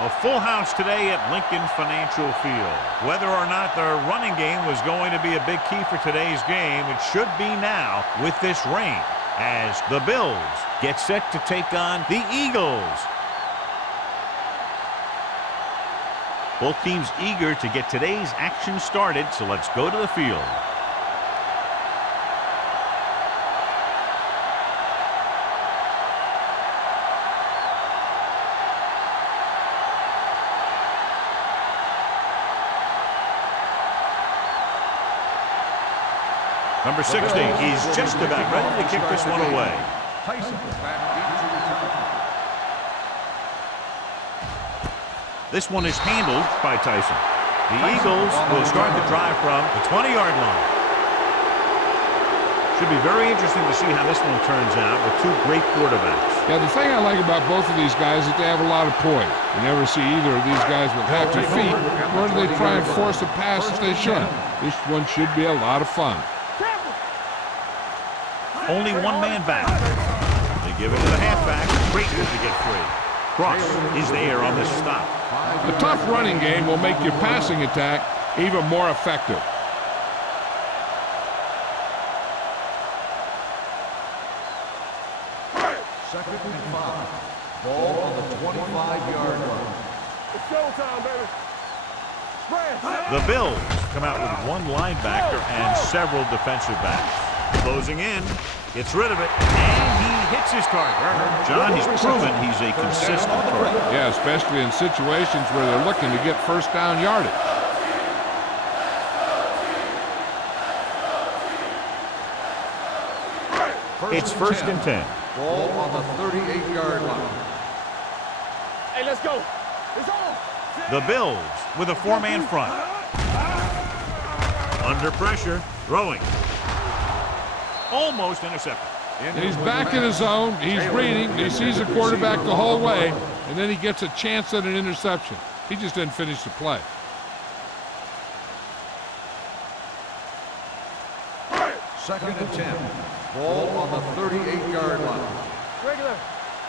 A full house today at Lincoln Financial Field. Whether or not the running game was going to be a big key for today's game, it should be now with this rain, as the Bills get set to take on the Eagles. Both teams eager to get today's action started, so let's go to the field. Number 60, he's just about ready to kick this one away. This one is handled by Tyson. The Eagles will start the drive from the 20-yard line. Should be very interesting to see how this one turns out with two great quarterbacks. Yeah, the thing I like about both of these guys is that they have a lot of poise. You never see either of these guys with happy feet, nor do they try and force a pass if they shouldn't. This one should be a lot of fun. Only one man back. They give it to the halfback. Great move to get free. Cross is there on this stop. A tough running game will make your passing attack even more effective. Second and 5. Ball on the 25-yard line. It's showtime, baby. The Bills come out with one linebacker and several defensive backs. Closing in, gets rid of it, and he hits his target. John, he's proven he's a consistent threat. Yeah, especially in situations where they're looking to get first down yardage. It's first and 10. Ball on the 38-yard line. Hey, let's go. It's on. The Bills with a four-man front. Under pressure, throwing. Almost intercepted. He's back in his zone. He's reading. He sees the quarterback the whole way, and then he gets a chance at an interception. He just didn't finish the play. Second and 10. Ball on the 38-yard line. Regular.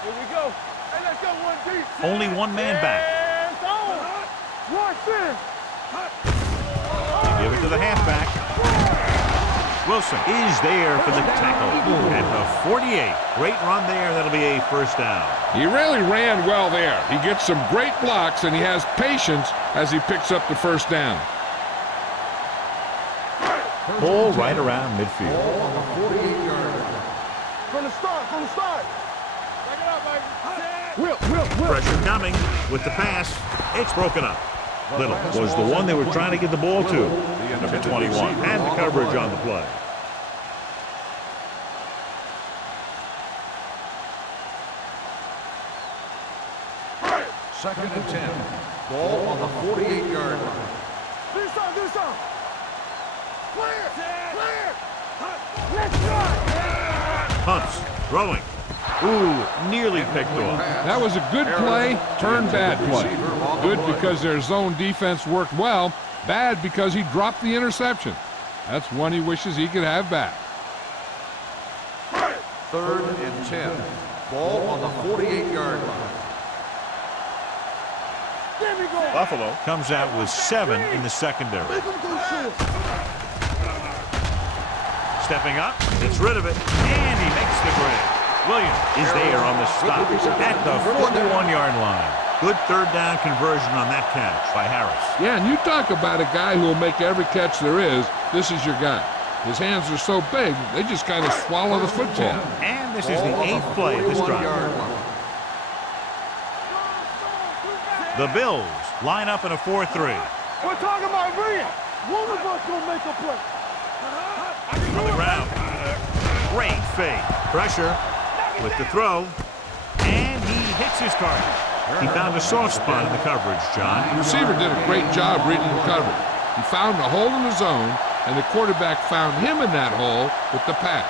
Here we go. Hey, let's go. One deep. Only one man back. It's on. Watch this. They give it to the halfback. Wilson is there for the tackle at the 48. Great run there. That'll be a first down. He really ran well there. He gets some great blocks, and he has patience as he picks up the first down. Ball right around midfield. Ball on the 48-yard line. From the start. Back it up, baby. Pressure coming with the pass. It's broken up. Little was the one they were trying to get the ball to. Number 21 had the coverage on the play. Second and 10. Ball on the 48-yard line. This on. Clear. Let's go. Hunts, throwing. Ooh, nearly picked off. That was a good play, turned bad play. Good because their zone defense worked well. Bad because he dropped the interception. That's one he wishes he could have back. Third and 10. Ball on the 48-yard line. Buffalo comes out with 7 in the secondary. Stepping up, gets rid of it, and he makes the grab. Williams is there on the stop at the 41-yard line. Good third down conversion on that catch by Harris. Yeah, and you talk about a guy who will make every catch there is. This is your guy. His hands are so big, they just kind of swallow the football. And this is the 8th play of this drive. The Bills line up in a 4-3. We're talking about real. One of us gonna make a play. On the ground. Great fake. Pressure with the throw. And he hits his target. He found a soft spot in the coverage, John. The receiver did a great job reading the coverage. He found a hole in the zone, and the quarterback found him in that hole with the pass.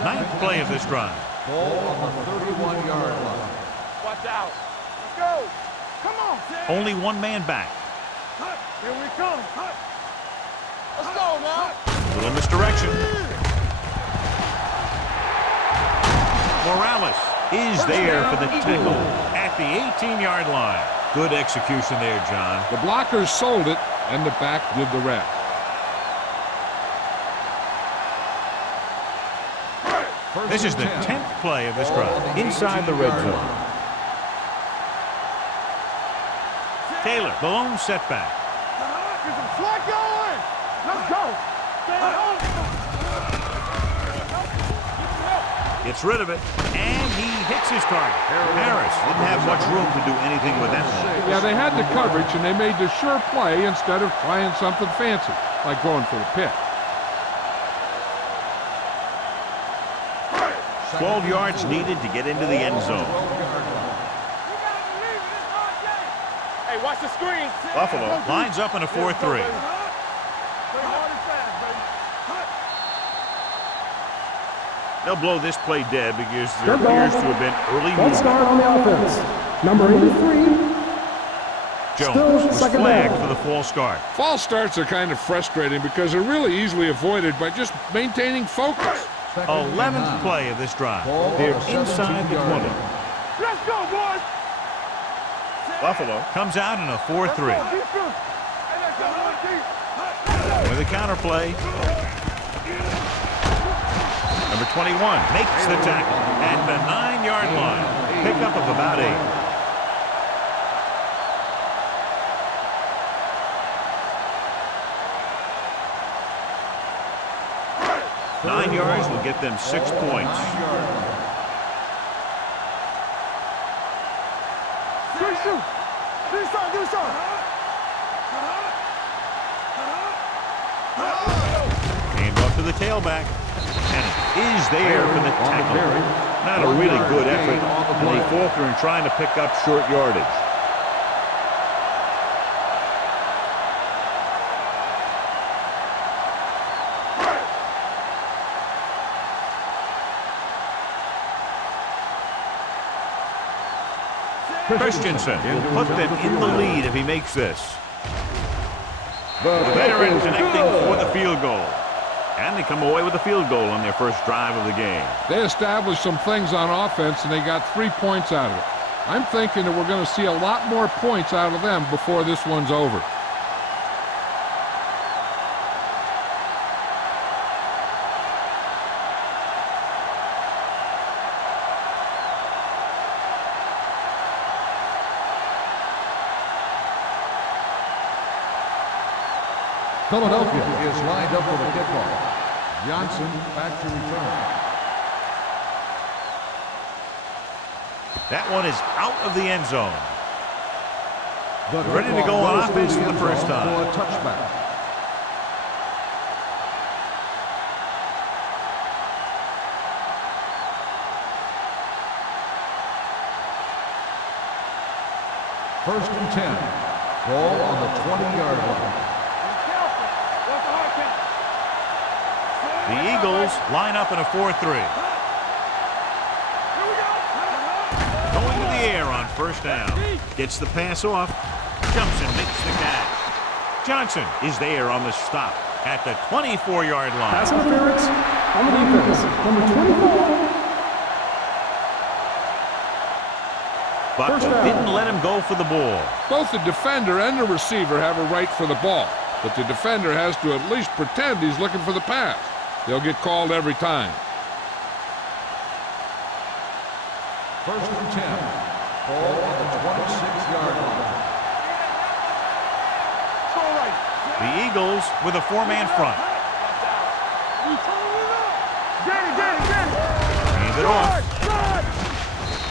9th play of this drive. Ball on the 31-yard line. Watch out. Let's go. Come on. Only one man back. Here we come. Let's go now. Little misdirection. Morales is there for the tackle at the 18-yard line. Good execution there, John. The blockers sold it, and the back did the rest. This is the 10th play of this drive inside the red zone. Taylor, the lone setback. Slack going. Let's go. Gets rid of it, and he hits his target. Harris didn't have much room to do anything with that one. Yeah, they had the coverage, and they made the sure play instead of trying something fancy, like going for the pick. 12 yards needed to get into the end zone. Hey, watch the screen. Buffalo lines up in a 4-3. They'll blow this play dead because there appears to have been early movement. Start on the offense. Number 83. Jones was flagged for the false start. False starts are kind of frustrating because they're really easily avoided by just maintaining focus. 11th play of this drive. They're inside the 20. Let's go, boys. Buffalo comes out in a 4-3. With a counter play. Number 21 makes the tackle at the 9-yard line. Pickup of about 8. Nine yards will get them 6 points. Hand off to the tailback. And it is there for the tackle. Not a really good effort. And they falter in trying to pick up short yardage. Christensen will put them in the lead if he makes this. The veteran connecting for the field goal. And they come away with a field goal on their first drive of the game. They established some things on offense, and they got 3 points out of it. I'm thinking that we're going to see a lot more points out of them before this one's over. Philadelphia is lined up for the kickoff. Johnson back to return. That one is out of the end zone. Ready to go on offense for the first time. For a touchback. First and 10. Ball on the 20-yard line. The Eagles line up in a 4-3. Going to the air on first down. Gets the pass off. Jumps and makes the catch. Johnson is there on the stop at the 24-yard line. Pass interference on the defense. Number 24. But didn't let him go for the ball. Both the defender and the receiver have a right for the ball, but the defender has to at least pretend he's looking for the pass. They'll get called every time. First and 10. Ball on the 26-yard line. The Eagles with a 4-man front. Hand it off.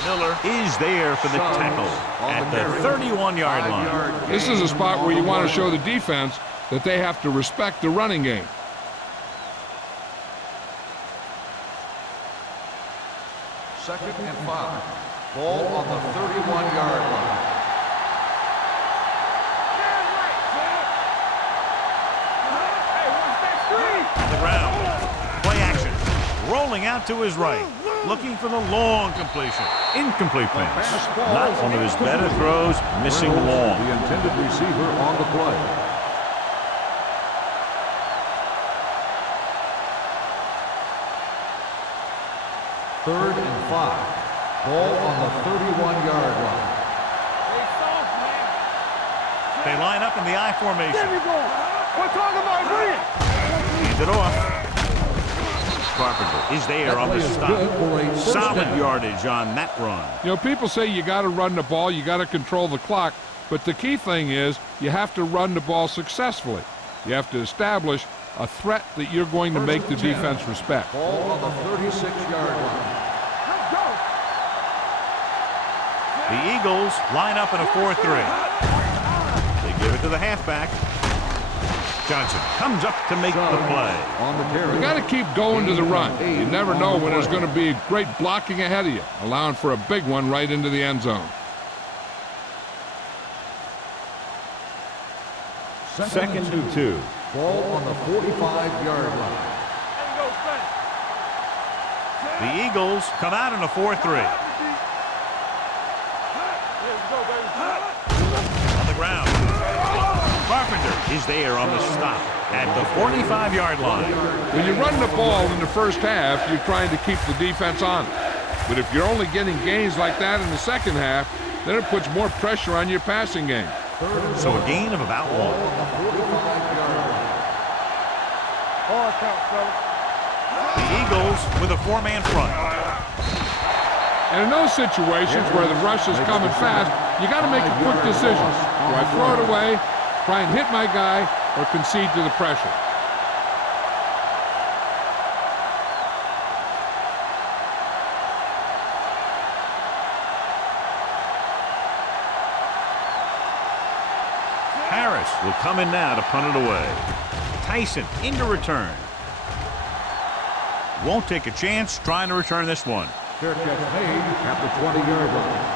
Miller is there for the tackle at the 31-yard line. This is a spot where you want to show the defense that they have to respect the running game. Second and 5. Ball on the 31-yard line. On the ground. Play action. Rolling out to his right. Looking for the long completion. Incomplete pass. Not one of his better throws. Missing long. The intended receiver on the play. Third and 5. Ball on the 31-yard line. They line up in the I formation. We're talking about bring it. Hand it off. Carpenter is there on the stop. Solid yardage on that run. You know, people say you got to run the ball, you got to control the clock, but the key thing is you have to run the ball successfully. You have to establish a threat that you're going to make the defense respect. Ball on the 36-yard line. Let's go. The Eagles line up in a 4-3. They give it to the halfback. Johnson comes up to make the play. On the carry. You got to keep going to the run. You never know when there's going to be great blocking ahead of you, allowing for a big one right into the end zone. Second and 2. Ball on the 45-yard line. The Eagles come out in a 4-3. On the ground. Carpenter is there on the stop at the 45-yard line. When you run the ball in the first half, you're trying to keep the defense on it. But if you're only getting gains like that in the second half, then it puts more pressure on your passing game. So a gain of about 1. Hard count, fellas. The Eagles with a 4-man front. And in those situations where the rush is coming fast, you got to make a quick decision. Do I throw it away, try and hit my guy, or concede to the pressure? Harris will come in now to punt it away. Tyson into return. Won't take a chance trying to return this one. Fair catch made at the 20-yard line.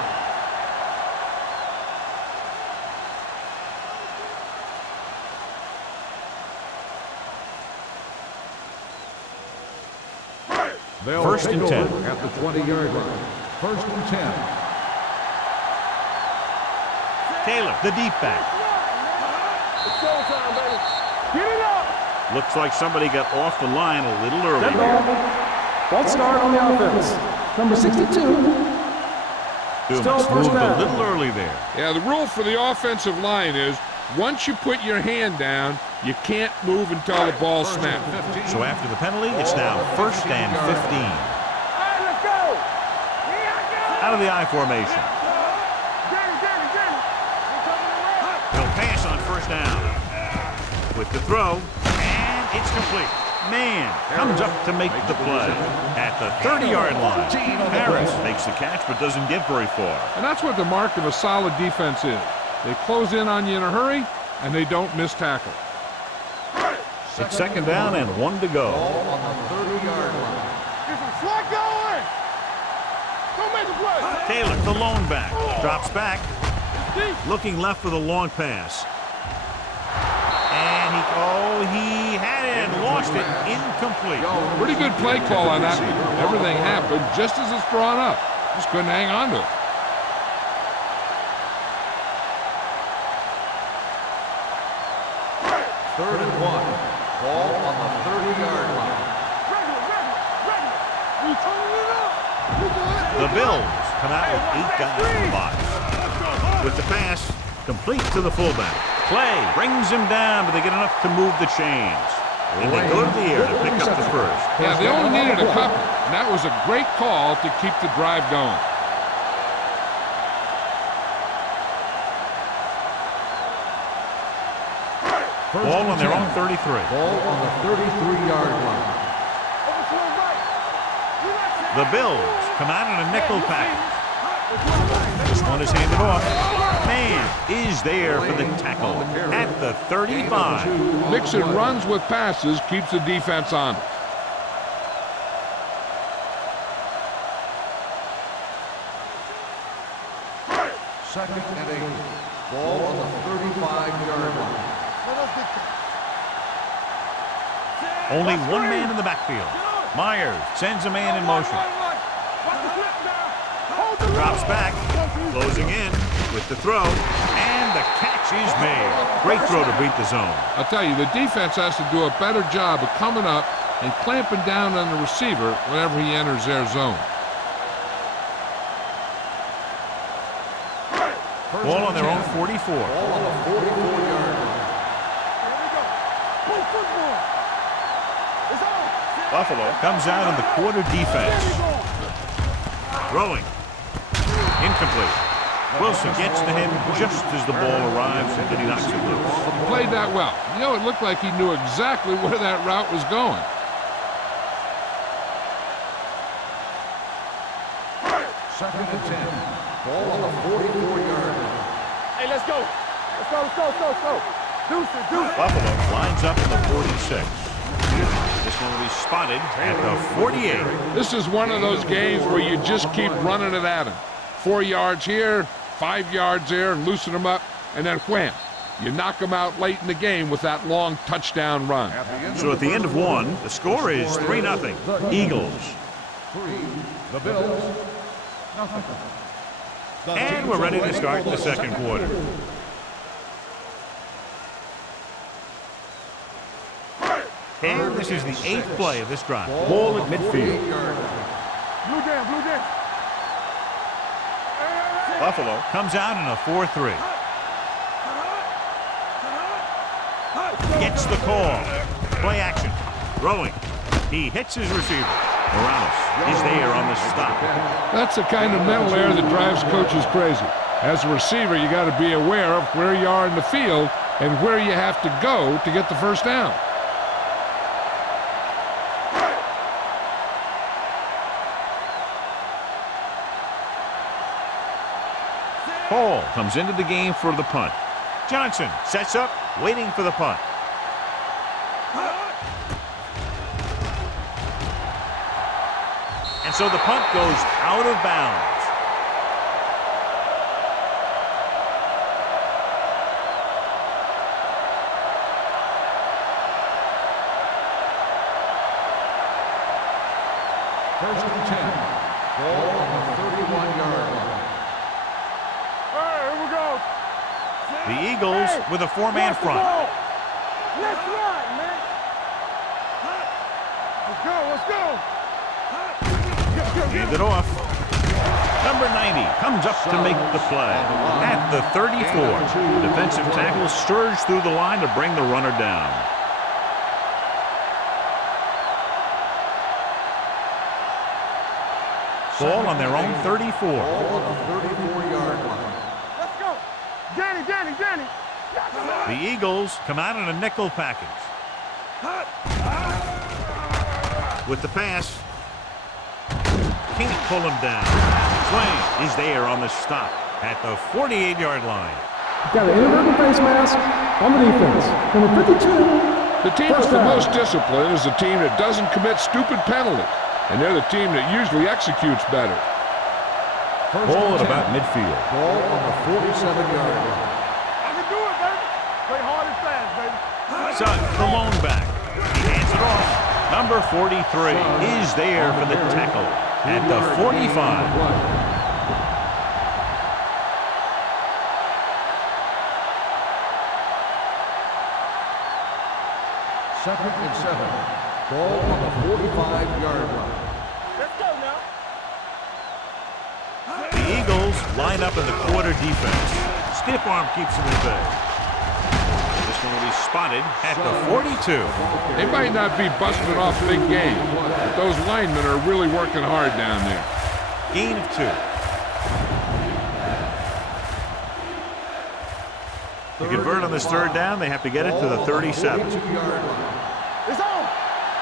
First and 10. At the 20-yard line. First and 10. Taylor, the deep back. It's showtime, baby. Get it up. Looks like somebody got off the line a little early. Dead ball. False start on the offense. Number 62. Still Dumas first moved a down. little early there. Yeah, the rule for the offensive line is once you put your hand down, you can't move until the ball snaps. So after the penalty, it's now first and 15. All right, let's go. Out of the I formation. Get it. We're coming around. He'll pass on first down. With the throw, and it's complete. Man comes up to make the play at the 30-yard line. Harris makes the catch but doesn't get very far. And that's what the mark of a solid defense is. They close in on you in a hurry, and they don't miss tackle. It's second down and 1 to go. Ball on the 30-yard line. Get some slack going. Don't make the play. Taylor, the lone back, drops back, It's deep. looking left for the long pass. And he had it and lost it, incomplete. Pretty good play call on that one. Everything happened just as it's drawn up. Just couldn't hang on to it. Third and 1. Ball on the 30-yard line. Regular. We turning it up. We good. The Bills come out with 8 guys in the box. With the pass, complete to the fullback. Clay brings him down, but they get enough to move the chains. And they go to the air to pick up the first. Yeah, they only needed a couple, and that was a great call to keep the drive going. Ball on their own 33. Ball on the 33-yard line. Over to the right. Relax. The Bills come out in a nickel package. This one is handed off. Man is there for the tackle at the 35. Mixing runs with passes keeps the defense on it. Second and 8. Ball on the 35-yard line. Only one man in the backfield. Myers sends a man in motion. Drops back, closing in with the throw, and the catch is made. Great throw to beat the zone. I'll tell you, the defense has to do a better job of coming up and clamping down on the receiver whenever he enters their zone. Ball on their own 44. Ball on the 44-yard line. Buffalo comes out in the quarter defense. Throwing. Incomplete. Wilson gets to him just as the ball arrives and he knocks it loose. He played that well. You know, it looked like he knew exactly where that route was going. Second and 10. Ball on the 44-yard line. Hey, let's go. Let's go, let's go, let's go, let's go. Deuce it, deuce it. Buffalo lines up in the 46. This one will be spotted at the 48. This is one of those games where you just keep running it at him. 4 yards here, 5 yards there, and loosen them up, and then wham. You knock them out late in the game with that long touchdown run. So at the end of one, the score is 3-0. Eagles. 3. The Bills. Nothing. And we're ready to start the second quarter. And this is the 8th play of this drive. Ball at midfield. Blue jam, blue jam. Buffalo comes out in a 4-3. Gets the call. Play action. Throwing. He hits his receiver. Morales is there on the stop. That's the kind of mental error that drives coaches crazy. As a receiver, you got to be aware of where you are in the field and where you have to go to get the first down. Hall comes into the game for the punt. Johnson sets up, waiting for the punt. And so the punt goes out of bounds. First and 10. Ball on the 31-yard line. All right, here we go. The Eagles with a 4-man front. Let's run, man. Let's go, let's go. Hand it off. Number 90 comes up to make the play. At the 34, the defensive tackle surged through the line to bring the runner down. Ball on their own 34. Ball on the 34-yard line. Let's go. Danny, Danny, Danny. The Eagles come out in a nickel package. With the pass. Can't pull him down. Swain is there on the stop at the 48-yard line. Got an inadvertent face mask on the defense. Number 52. The team with the most discipline is the team that doesn't commit stupid penalties. And they're the team that usually executes better. Ball at about midfield. Ball on the 47-yard line. I can do it, baby. Play hard and fast, baby. Suggs, the lone back. He hands it off. Number 43 is there for the tackle at the 45. Second and 7. Ball on the 45-yard line. Let's go now. The Eagles line up in the quarter defense. Stiff arm keeps him at bay. This one will be spotted at the 42. They might not be busting off big game, but those linemen are really working hard down there. Gain of 2. To convert on this third down, they have to get it to the 37. It's on.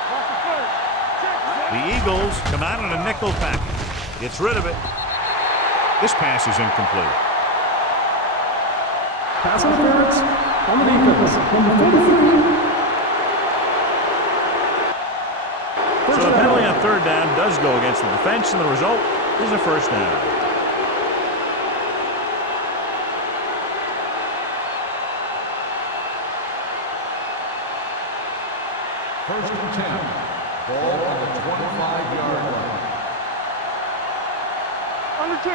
Watch the play. The Eagles come out in a nickel package. Gets rid of it. This pass is incomplete. Pass interference on the defense. Number 43. So the penalty on third down does go against the defense, and the result is a first down. First and 10. Ball on the 25-yard line. On the 10.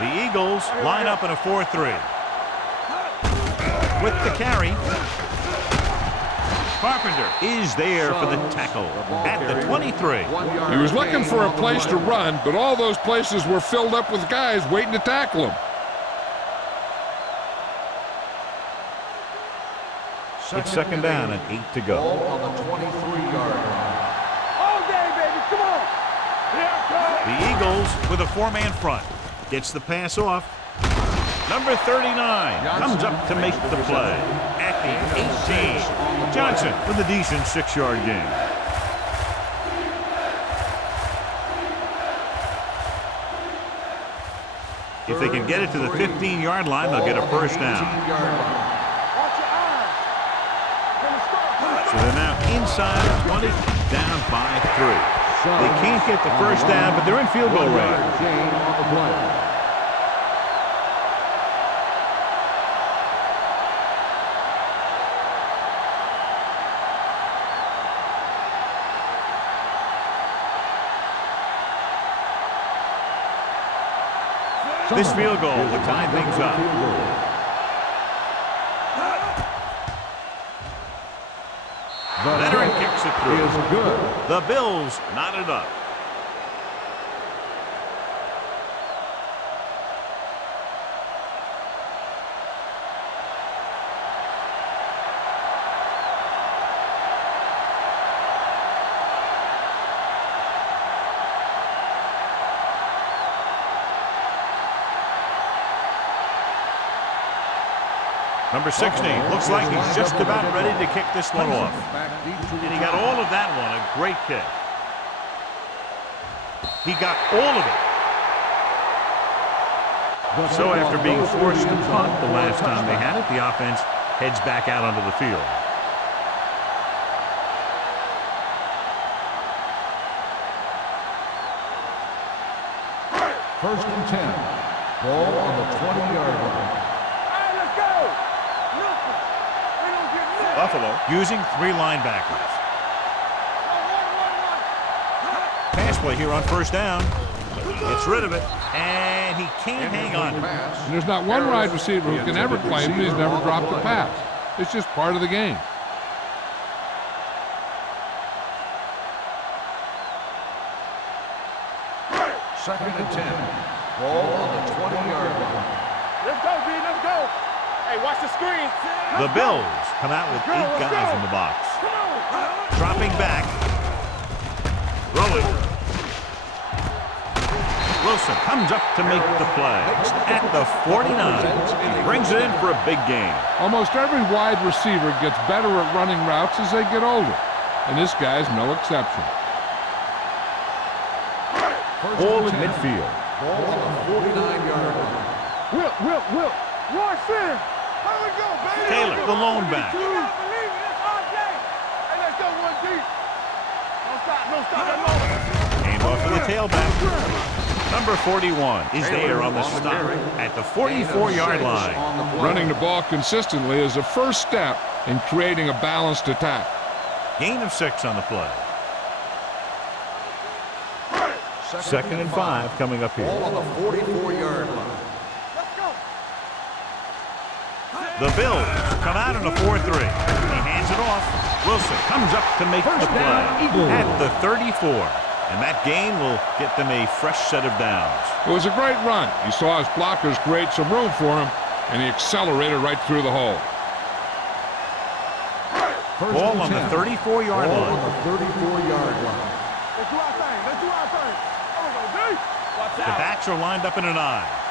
The Eagles line up in a 4-3. With the carry, Carpenter is there for the tackle at the 23. He was looking for a place to run, but all those places were filled up with guys waiting to tackle him. It's second down and 8 to go. Ball on the 23-yard line. All day, baby. Come on. Here I come. The Eagles with a four-man front. Gets the pass off. Number 39 comes up to make the play at the 18. Johnson with a decent 6-yard gain. If they can get it to the 15-yard line, they'll get a first down. Watch your eyes. So they're now inside 20, down by 3. They can't get the first down, but they're in field goal range. Gain on the play. This field goal would tie things up. Leonard kicks it through. Is good. The Bills knotted up. Number 16 looks like he's just about ready to kick this one off. And he got all of that one, a great kick. He got all of it. So after being forced to punt the last time they had it, the offense heads back out onto the field. First and 10. Ball on the 20-yard line. Buffalo using 3 linebackers. Pass play here on first down. Gets rid of it, and he can't hang on. And there's not one wide receiver who can ever claim that he's never dropped a pass. It's just part of the game. Second and 10. Ball on the 20-yard line. Let's go, B. Let's go. Hey, watch the screen. The Bills come out with 8 guys in the box. Dropping back. Throwing. Wilson comes up to make the play at the 49. He brings it in for a big gain. Almost every wide receiver gets better at running routes as they get older, and this guy's no exception. All in midfield. Ball on the 49-yard line. Will. Watch him. Here we go, baby. Taylor, the lone back. You gotta believe it. It's our game. Hey, let's go one deep. Don't stop. Hand off to the tailback. Number 41 is there on the stop at the 44-yard line. Running the ball consistently is the first step in creating a balanced attack. Gain of 6 on the play. Second and 5 coming up here. Ball on the 44-yard line. The Bills come out in a 4-3. He hands it off. Wilson comes up to make the play at the 34. And that gain will get them a fresh set of downs. It was a great run. He saw his blockers create some room for him, and he accelerated right through the hole. Ball on the 34-yard Ball line. on the 34-yard line. Let's do our thing. Let's do our thing. Here we go, D. Watch The backs are lined up in an eye.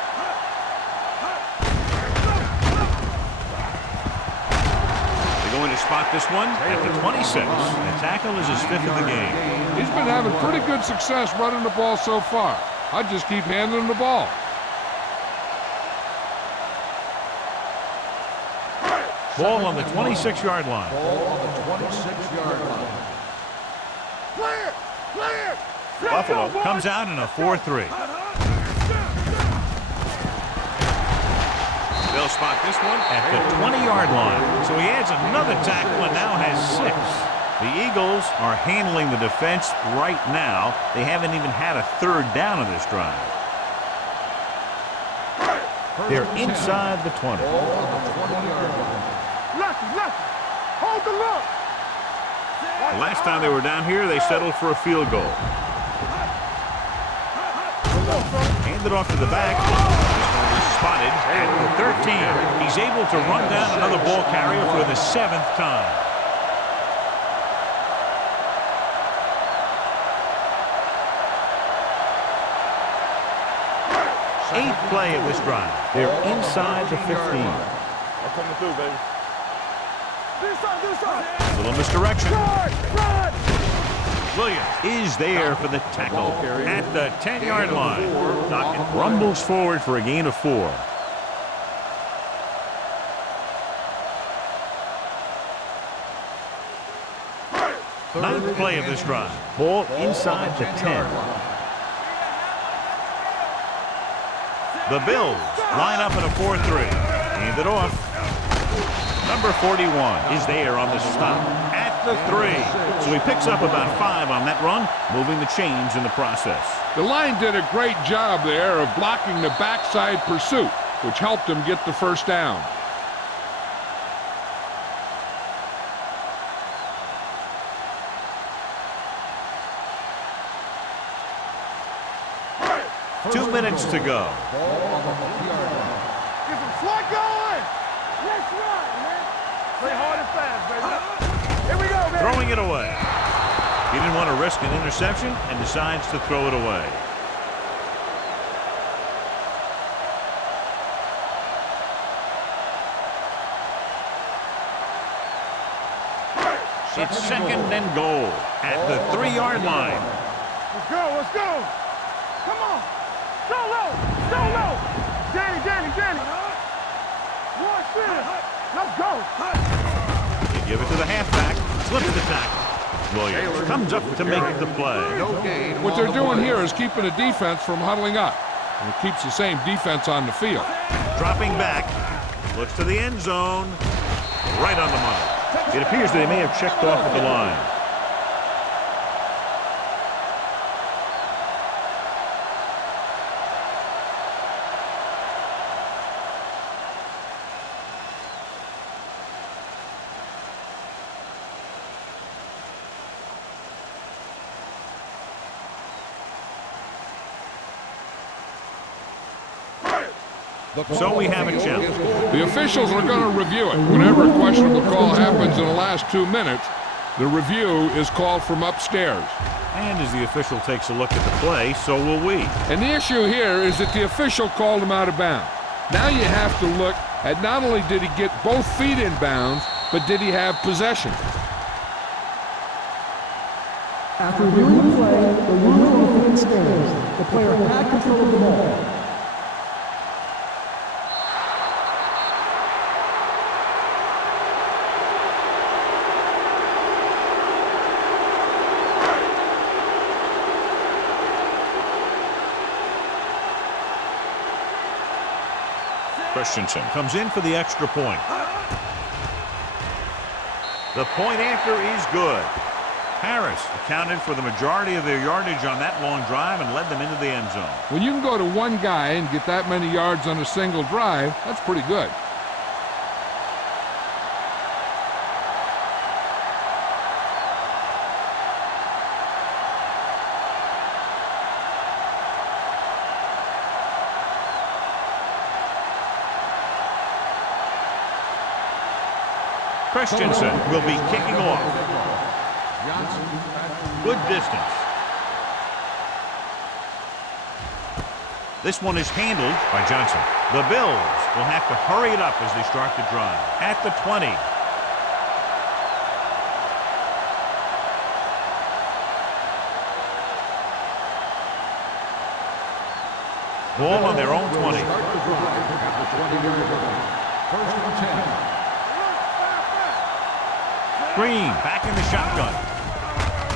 Going to spot this one at the 26. The tackle is his 5th of the game. He's been having pretty good success running the ball so far. I just keep handing him the ball. Ball on the 26-yard line. Ball on the 26-yard line. Clear. Buffalo comes out in a 4-3. They'll spot this one at the 20-yard line. So he adds another tackle and now has 6. The Eagles are handling the defense right now. They haven't even had a 3rd down of this drive. They're inside the 20. Ball on the 20-yard line. Lucky. Hold the look. The last time they were down here, they settled for a field goal. Handed off to the back. spotted at the 13. He's able to run down another ball carrier for the 7th time. 8th play of this drive. They're inside the 15. I'm coming through, baby. A little misdirection. Williams is there for the tackle at the 10-yard line. Dockett rumbles forward for a gain of 4. Ninth play of this drive. Ball inside the 10. The Bills line up in a 4-3. Hand it off. Number 41 is there on the stop at the 3. So he picks up about 5 on that run, moving the chains in the process. The line did a great job there of blocking the backside pursuit, which helped him get the first down. Two minutes to go. Get some slot going. Let's run, man. Play hard and fast, baby. Here we go, man. Throwing it away. He didn't want to risk an interception and decides to throw it away. It's 2nd and goal at the 3-yard line. Let's go, let's go. Come on. Solo, solo. Danny. Watch this. Let's go. They give it to the halfback. Slips the tackle. Williams comes up to make the play. What they're doing here is keeping the defense from huddling up. And it keeps the same defense on the field. Dropping back. Looks to the end zone. Right on the money. It appears that they may have checked off at the line. So we have a challenge. The officials are going to review it. Whenever a questionable call happens in the last 2 minutes, the review is called from upstairs. And as the official takes a look at the play, so will we. And the issue here is that the official called him out of bounds. Now you have to look at not only did he get both feet in bounds, but did he have possession? After reviewing the play, the rule on the field stands. The player had control of the ball. Christensen comes in for the extra point. The point after is good. Harris accounted for the majority of their yardage on that long drive and led them into the end zone. When you can go to one guy and get that many yards on a single drive, that's pretty good. Christensen will be kicking off. Good distance. This one is handled by Johnson. The Bills will have to hurry it up as they start the drive. At the 20. Ball on their own 20. First and 10. Green back in the shotgun.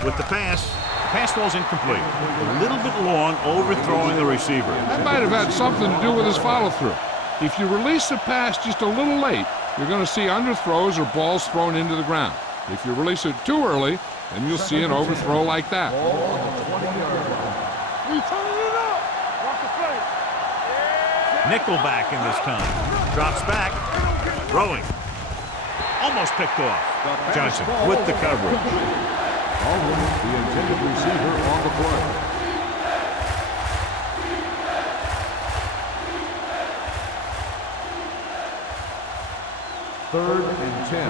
With the pass. The pass falls incomplete. A little bit long, overthrowing the receiver. That might have had something to do with his follow-through. If you release the pass just a little late, you're going to see underthrows or balls thrown into the ground. If you release it too early, then you'll see an overthrow like that. Nickelback in this time. Drops back. Throwing. Almost picked off. Johnson with the coverage. Already the intended receiver on the play. 3rd and 10.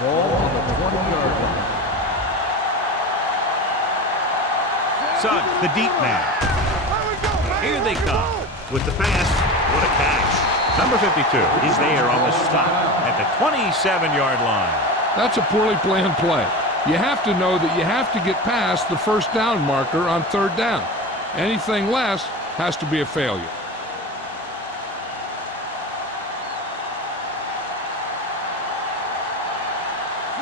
Ball on the 20-yard line. Suggs, the deep man. Here they come with the pass. What a catch. Number 52 is there on the stop at the 27-yard line. That's a poorly planned play. You have to know that you have to get past the first down marker on 3rd down. Anything less has to be a failure.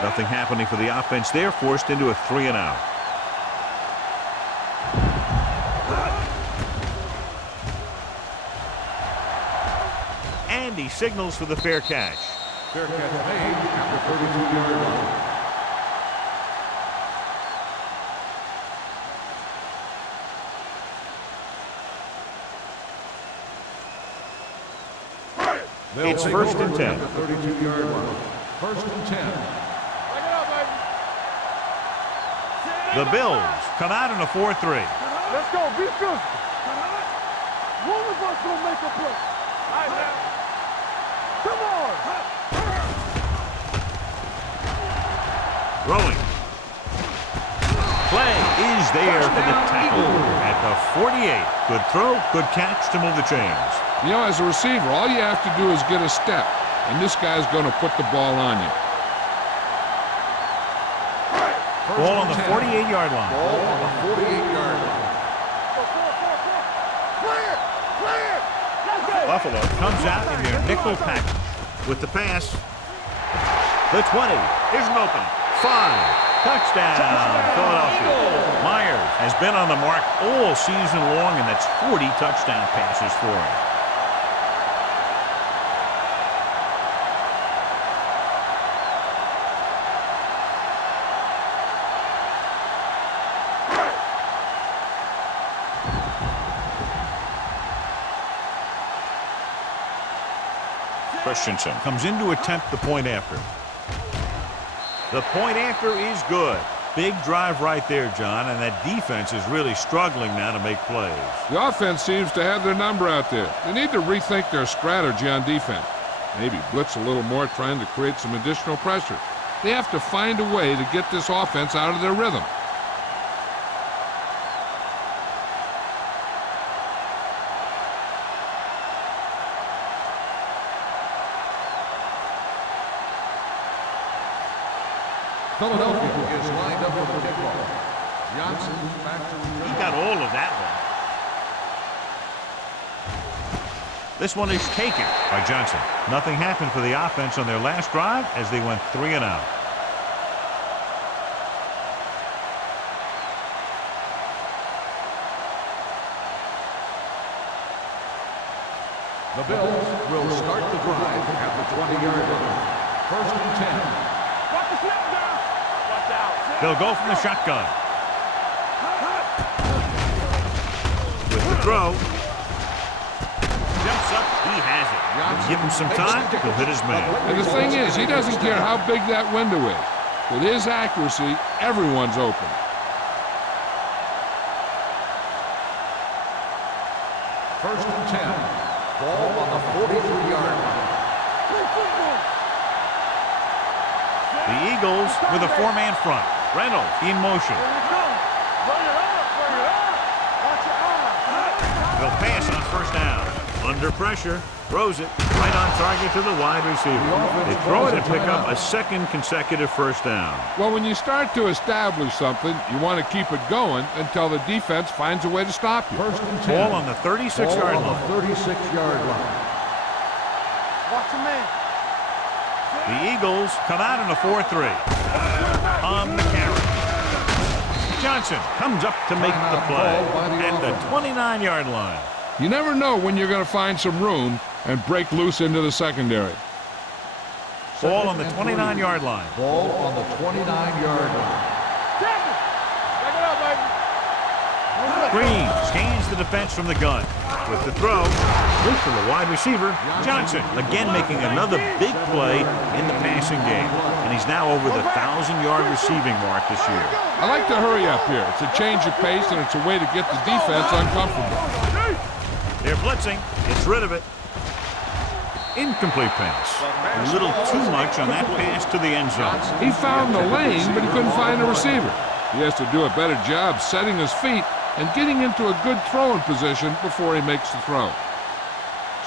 Nothing happening for the offense there, forced into a 3-and-out. And he signals for the fair catch. Fair catch made at the 32-yard line. It's 1st and 10. 32-yard line. 1st and 10. The Bills come out in a 4-3. Let's go. Be physical. One of us will make a play. All right, now. Come on. Throwing. Play is there for the tackle at the 48. Good throw, good catch to move the chains. You know, as a receiver, all you have to do is get a step, and this guy's going to put the ball on you. Ball on the 48-yard line. Ball on the 48-yard line. Buffalo comes out in their nickel package with the pass. The 20. Here's an opening. 5. Touchdown, Philadelphia. Myers has been on the mark all season long, and that's 40 touchdown passes for him. Christensen comes in to attempt the point after. The point after is good. Big drive right there, John, and that defense is really struggling now to make plays. The offense seems to have their number out there. They need to rethink their strategy on defense. Maybe blitz a little more, trying to create some additional pressure. They have to find a way to get this offense out of their rhythm. Philadelphia is lined up for the kickoff. Johnson back to return. He got all of that one. This one is taken by Johnson. Nothing happened for the offense on their last drive as they went 3-and-out. The Bills will start the drive at the 20-yard line. 1st and 10. They'll go from the shotgun. With the throw. Jumps up. He has it. Give him some time. He'll hit his man. And the thing is, he doesn't care how big that window is. With his accuracy, everyone's open. First and 10. Ball on the 43-yard line. The Eagles with a 4-man front. Reynolds in motion. They'll pass on 1st down. Under pressure. Throws it right on target to the wide receiver. They throw it and pick up a 2nd consecutive 1st down. Well, when you start to establish something, you want to keep it going until the defense finds a way to stop you. 1st and 10. Ball on the 36-yard line. On the 36-yard line. Watch him, man. The Eagles come out in a 4-3. On the carry. Johnson comes up to make the play at the 29-yard line. You never know when you're going to find some room and break loose into the secondary. Ball on the 29-yard line. Ball on the 29-yard line. Green scans the defense from the gun. With the throw, look for the wide receiver, Johnson, again making another big play in the passing game. And he's now over the 1,000-yard receiving mark this year. I like to hurry up here. It's a change of pace, and it's a way to get the defense uncomfortable. They're blitzing. Gets rid of it. Incomplete pass. A little too much on that pass to the end zone. He found the lane, but he couldn't find a receiver. He has to do a better job setting his feet and getting into a good throwing position before he makes the throw.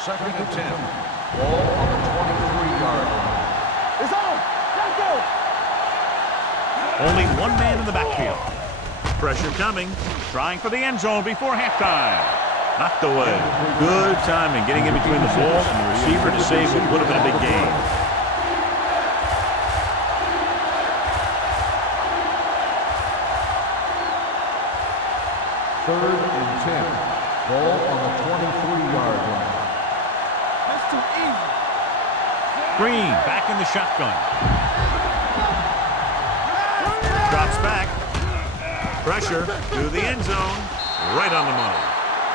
2nd and 10. Ball on the 23-yard line. It's on. Let's go. Only one man in the backfield. Pressure coming. Trying for the end zone before halftime. Knocked away. Good timing getting in between the ball and the receiver to save what would have been a big game. Third and 10. Ball on the 23-yard line. That's too easy. Green back in the shotgun. Drops back. Pressure to the end zone. Right on the money.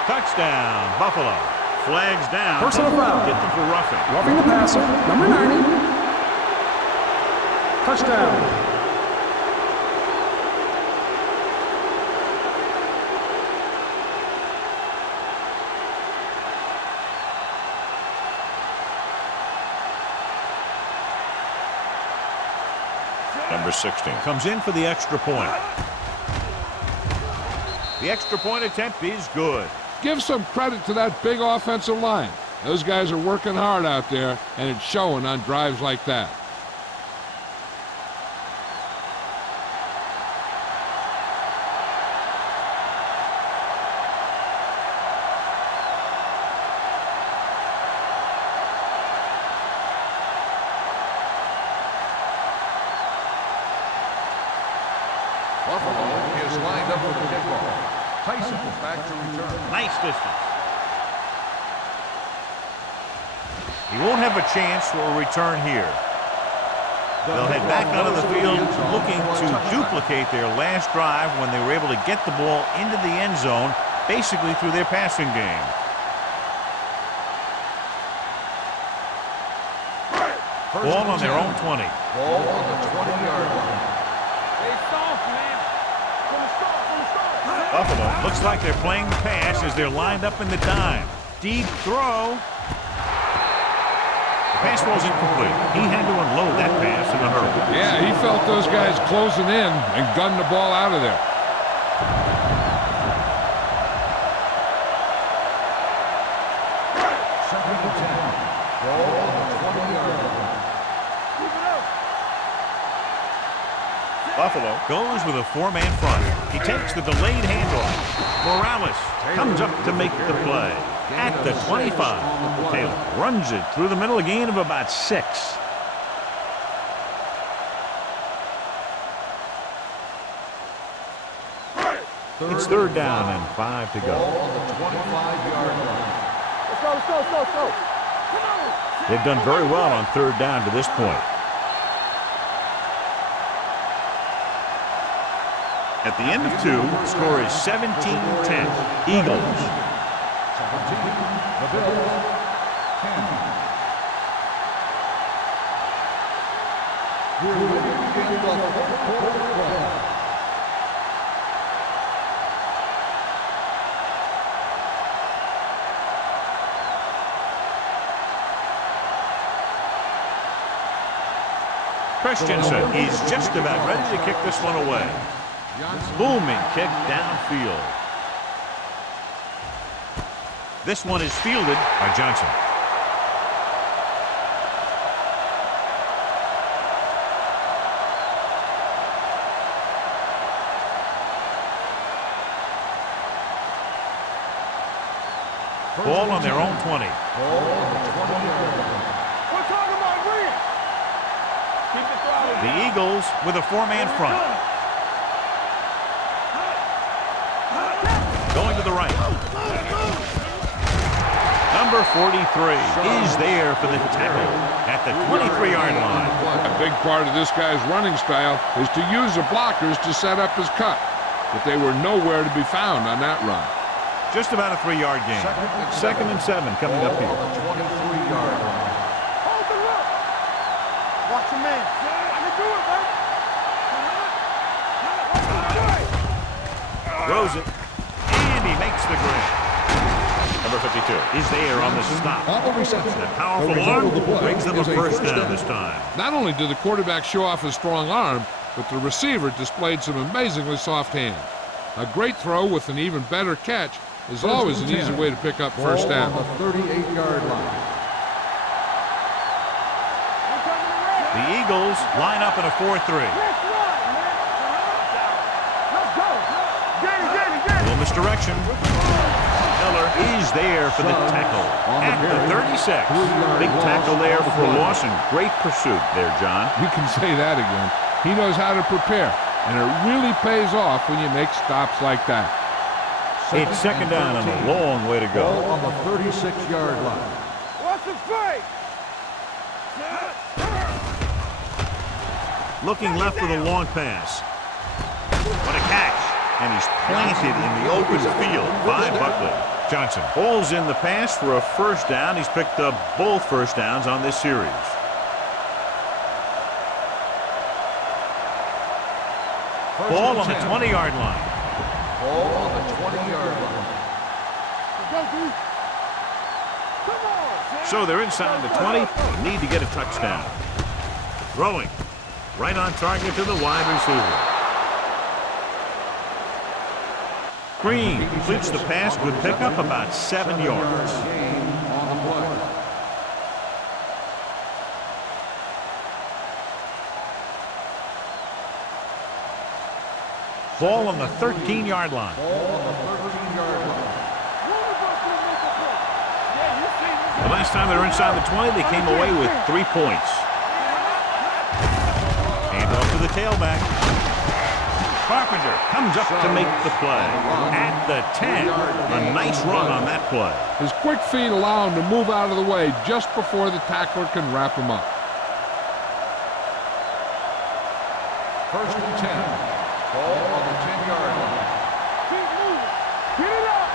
Touchdown, Buffalo. Flags down. Personal foul. Get them for roughing. Roughing the passer, number 90. Touchdown. Number 16 comes in for the extra point. The extra point attempt is good. Give some credit to that big offensive line. Those guys are working hard out there, and it's showing on drives like that. Buffalo is lined up for the kickoff. Tyson back to return. Nice distance. He won't have a chance for a return here. They'll head back onto the field looking to duplicate their last drive when they were able to get the ball into the end zone, basically through their passing game. Ball on their own 20. Ball on the 20-yard line. Hey, soft, man. From the start. Buffalo looks like they're playing the pass as they're lined up in the dime. Deep throw. The pass ball's incomplete. He had to unload that pass in a hurry. Yeah, he felt those guys closing in and gunned the ball out of there. Second and 10. Ball on the 20-yard line. Buffalo goes with a four-man front. He takes the delayed handoff. Morales comes up to make the play. At the 25, Taylor runs it through the middle, a gain of about 6. It's third down and 5 to Ball go. on the 25-yard line. Let's go. Come on. They've done very well on third down to this point. At the end of 2, the score is 17-10. Eagles. 17. The Bills. 10. We're living in the fourth quarter. Christensen is just about ready to kick this one away. Booming kick downfield. This one is fielded by Johnson. Ball on their own 20. Ball on the 20-yard line. We're talking about Green. Keep it throttled. The Eagles with a four-man front. Going to the right. Number 43 is there for the tackle at the 23-yard line. A big part of this guy's running style is to use the blockers to set up his cut, but they were nowhere to be found on that run. Just about a 3-yard gain. Second and 7 coming up here. Ball on the 23-yard line. Hold the look. Watch your man. I can do it, man. Throws it, and he makes the grab. Number 52 is there on the stop. On the reception. That powerful The result arm of the play brings them a is first down this time. Not only did the quarterback show off his strong arm, but the receiver displayed some amazingly soft hands. A great throw with an even better catch is always an easy way to pick up first down. On the 38-yard line. The Eagles line up in a 4-3. Little misdirection. Miller is there for the tackle at the 36. Big tackle there for Lawson. Great pursuit there, John. You can say that again. He knows how to prepare, and it really pays off when you make stops like that. It's second down and a long way to go. Ball on the 36-yard line. What's the fake? Looking left with a long pass. What a catch. And he's planted in the open field by Buckley. Johnson pulls in the pass for a first down. He's picked up both first downs on this series. Ball on the 20-yard line. Ball on the 20-yard line. So they're inside the 20. They need to get a touchdown. Throwing. Right on target to the wide receiver. Green completes the pass. Good pickup, about 7 yards. Gain on the play. Ball on the 13-yard line. Ball on the 13-yard line. The last time they were inside the 20, they came away with 3 points. Hand off to the tailback. Carpenter comes up to make the play. At the 10, a nice run on that play. His quick feet allow him to move out of the way just before the tackler can wrap him up. First and 10. Ball on the 10-yard line. Get it up.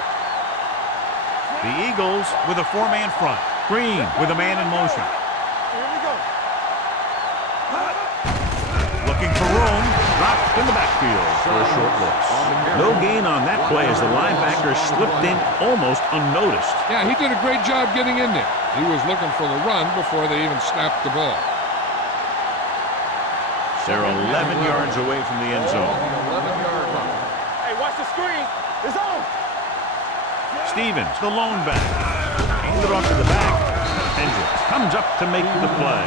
The Eagles with a 4-man front. Green with a man in motion. Here we go. Looking for room. Dropped in the backfield for a short loss. No gain on that play as the linebacker slipped in almost unnoticed. Yeah, he did a great job getting in there. He was looking for the run before they even snapped the ball. They're 11 yards away from the end zone. 11-yard line. Hey, watch the screen. It's on. Stevens, the lone back. Handed off to the back. Hendricks comes up to make the play.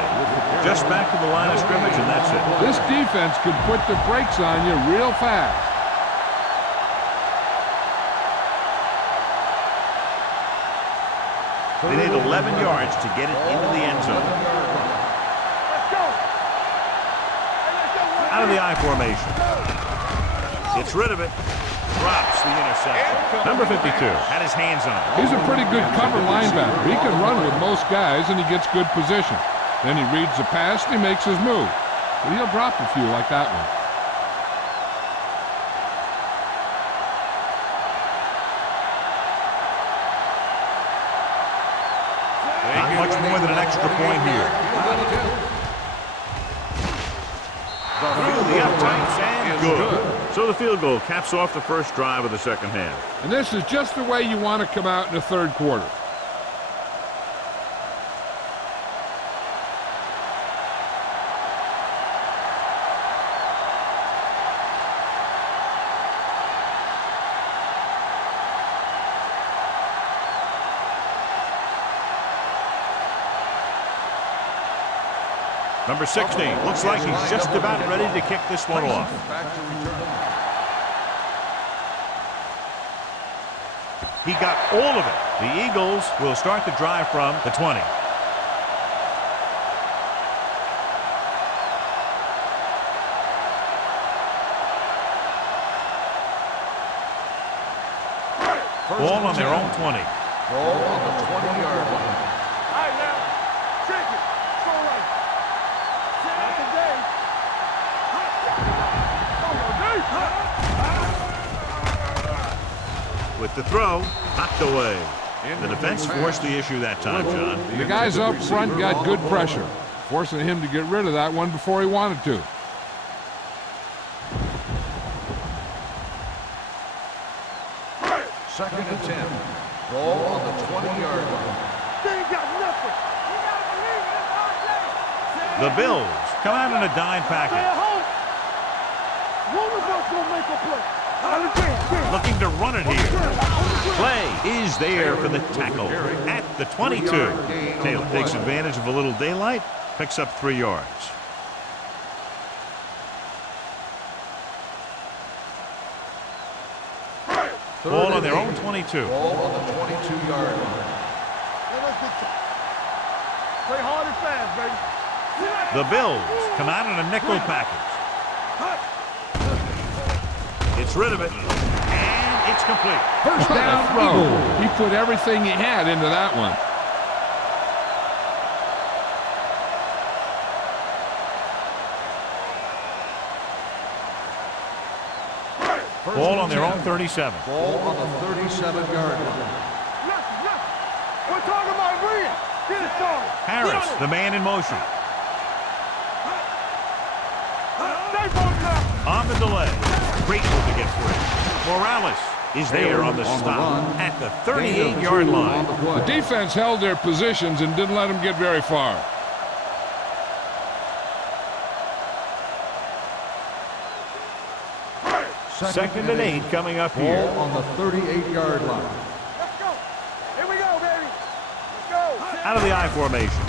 Just back to the line of scrimmage, and that's it. This defense could put the brakes on you real fast. They need 11 yards to get it into the end zone. Let's go. Out of the I formation. Gets rid of it. Drops the interception. Number 52 had his hands on it. He's a pretty good cover linebacker. He can run with most guys, and he gets good position. Then he reads the pass, and he makes his move. But he'll drop a few like that one. Not much more than an extra point here. Through the uprights and good. So the field goal caps off the first drive of the second half. And this is just the way you want to come out in the third quarter. Number 16 looks like he's just about ready to kick this one off. Back to return. He got all of it. The Eagles will start the drive from the 20. Ball on their own 20. Ball on the 20-yard line. All right, now. Check it. Go right. Not today. With the throw, knocked away. The defense forced the issue that time, John. The guys up front got good pressure, forcing him to get rid of that one before he wanted to. Second and 10. Ball on the 20-yard line. They ain't got nothing. The Bills come out in a dime Stay at package. home. One of us gonna make a play. Looking to run it here. Play is there for the tackle at the 22. Taylor takes advantage of a little daylight, picks up 3 yards. Ball on their own 22. Ball on the 22-yard line. Play hard and fast, baby. The Bills come out in a nickel package. Gets rid of it, and it's complete. First down throw. He put everything he had into that one. Ball on their own 37. Ball on the 37-yard line. We're talking about Rhea. Get it started. Harris, the man in motion. Stay focused up. On the delay. Grateful to get free. Morales is there on the stop at the 38-yard line. The defense held their positions and didn't let them get very far. Second and 8 coming up here. Ball on the 38-yard line. Let's go. Here we go, baby. Let's go. Out of the I formation.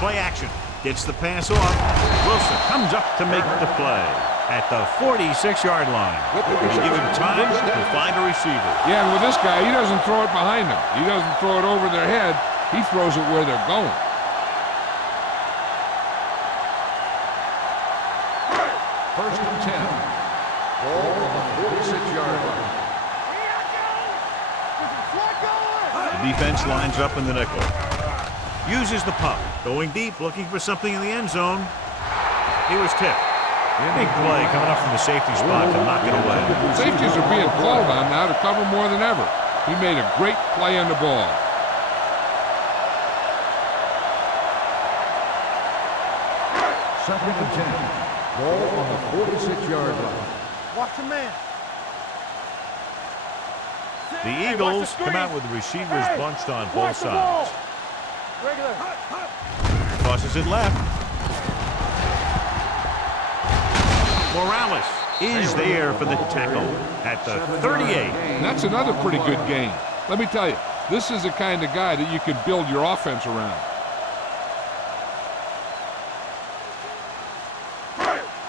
Play action. Gets the pass off. Wilson comes up to make the play at the 46-yard line. They give him time to find a receiver. Yeah, and with this guy, he doesn't throw it behind them. He doesn't throw it over their head. He throws it where they're going. First and 10. Ball on the 46-yard line. The defense lines up in the nickel. Uses the puck. Going deep, looking for something in the end zone. He was tipped. Big play coming up from the safety spot to knock it away. Safeties are being called on now to cover more than ever. He made a great play on the ball. Second and 10. Ball on the 46-yard line. Watch the man. The Eagles come out with the receivers bunched on both sides. Regular. Tosses it left. Morales is there for the tackle at the 38. And that's another pretty good game. Let me tell you, this is the kind of guy that you can build your offense around.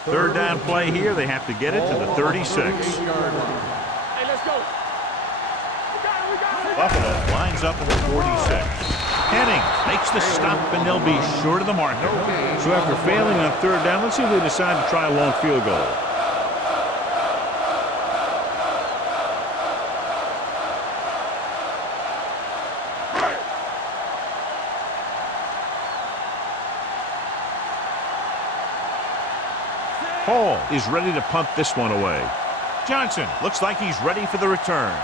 Third down play here. They have to get it to the 36. Hey, let's go. Buffalo lines up in the 46. Hennings makes the stop, and they'll be short of the marker. So after failing on third down, let's see if they decide to try a long field goal. Hall is ready to punt this one away. Johnson looks like he's ready for the return.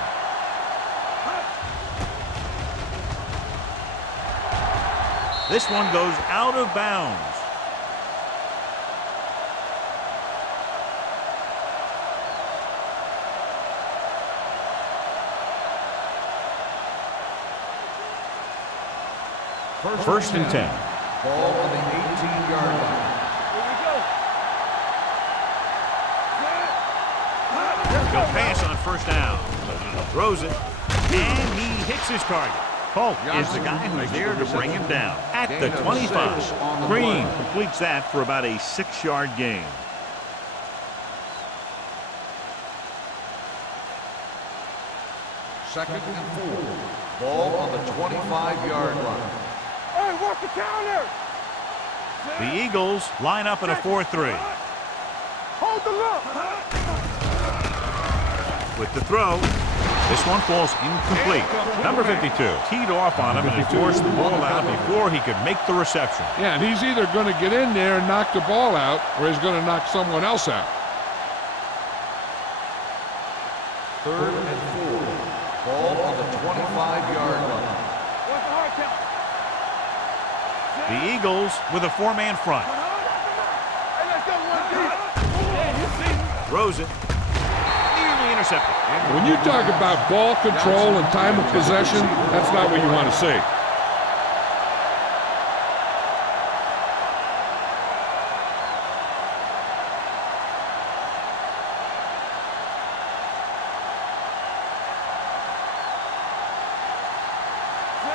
This one goes out of bounds. First and 10. Ball on the 18-yard line. Go pass on first down. Throws it, and he hits his target. Polk is the guy who's there to bring him down at the 25. Green completes that for about a 6-yard gain. Second and 4. Ball on the 25-yard line. Hey, watch the counter. The Eagles line up in a 4-3. Hold the look. With the throw, this one falls incomplete. Number 52 teed off on him and he forced the ball out before he could make the reception. Yeah, and he's either going to get in there and knock the ball out, or he's going to knock someone else out. Third and 4. Ball on the 25-yard line. What's the hard count? The Eagles with a 4-man front. Hey, let's go one deep. Throws it. Nearly intercepted. When you talk about ball control and time of possession, that's not what you want to see.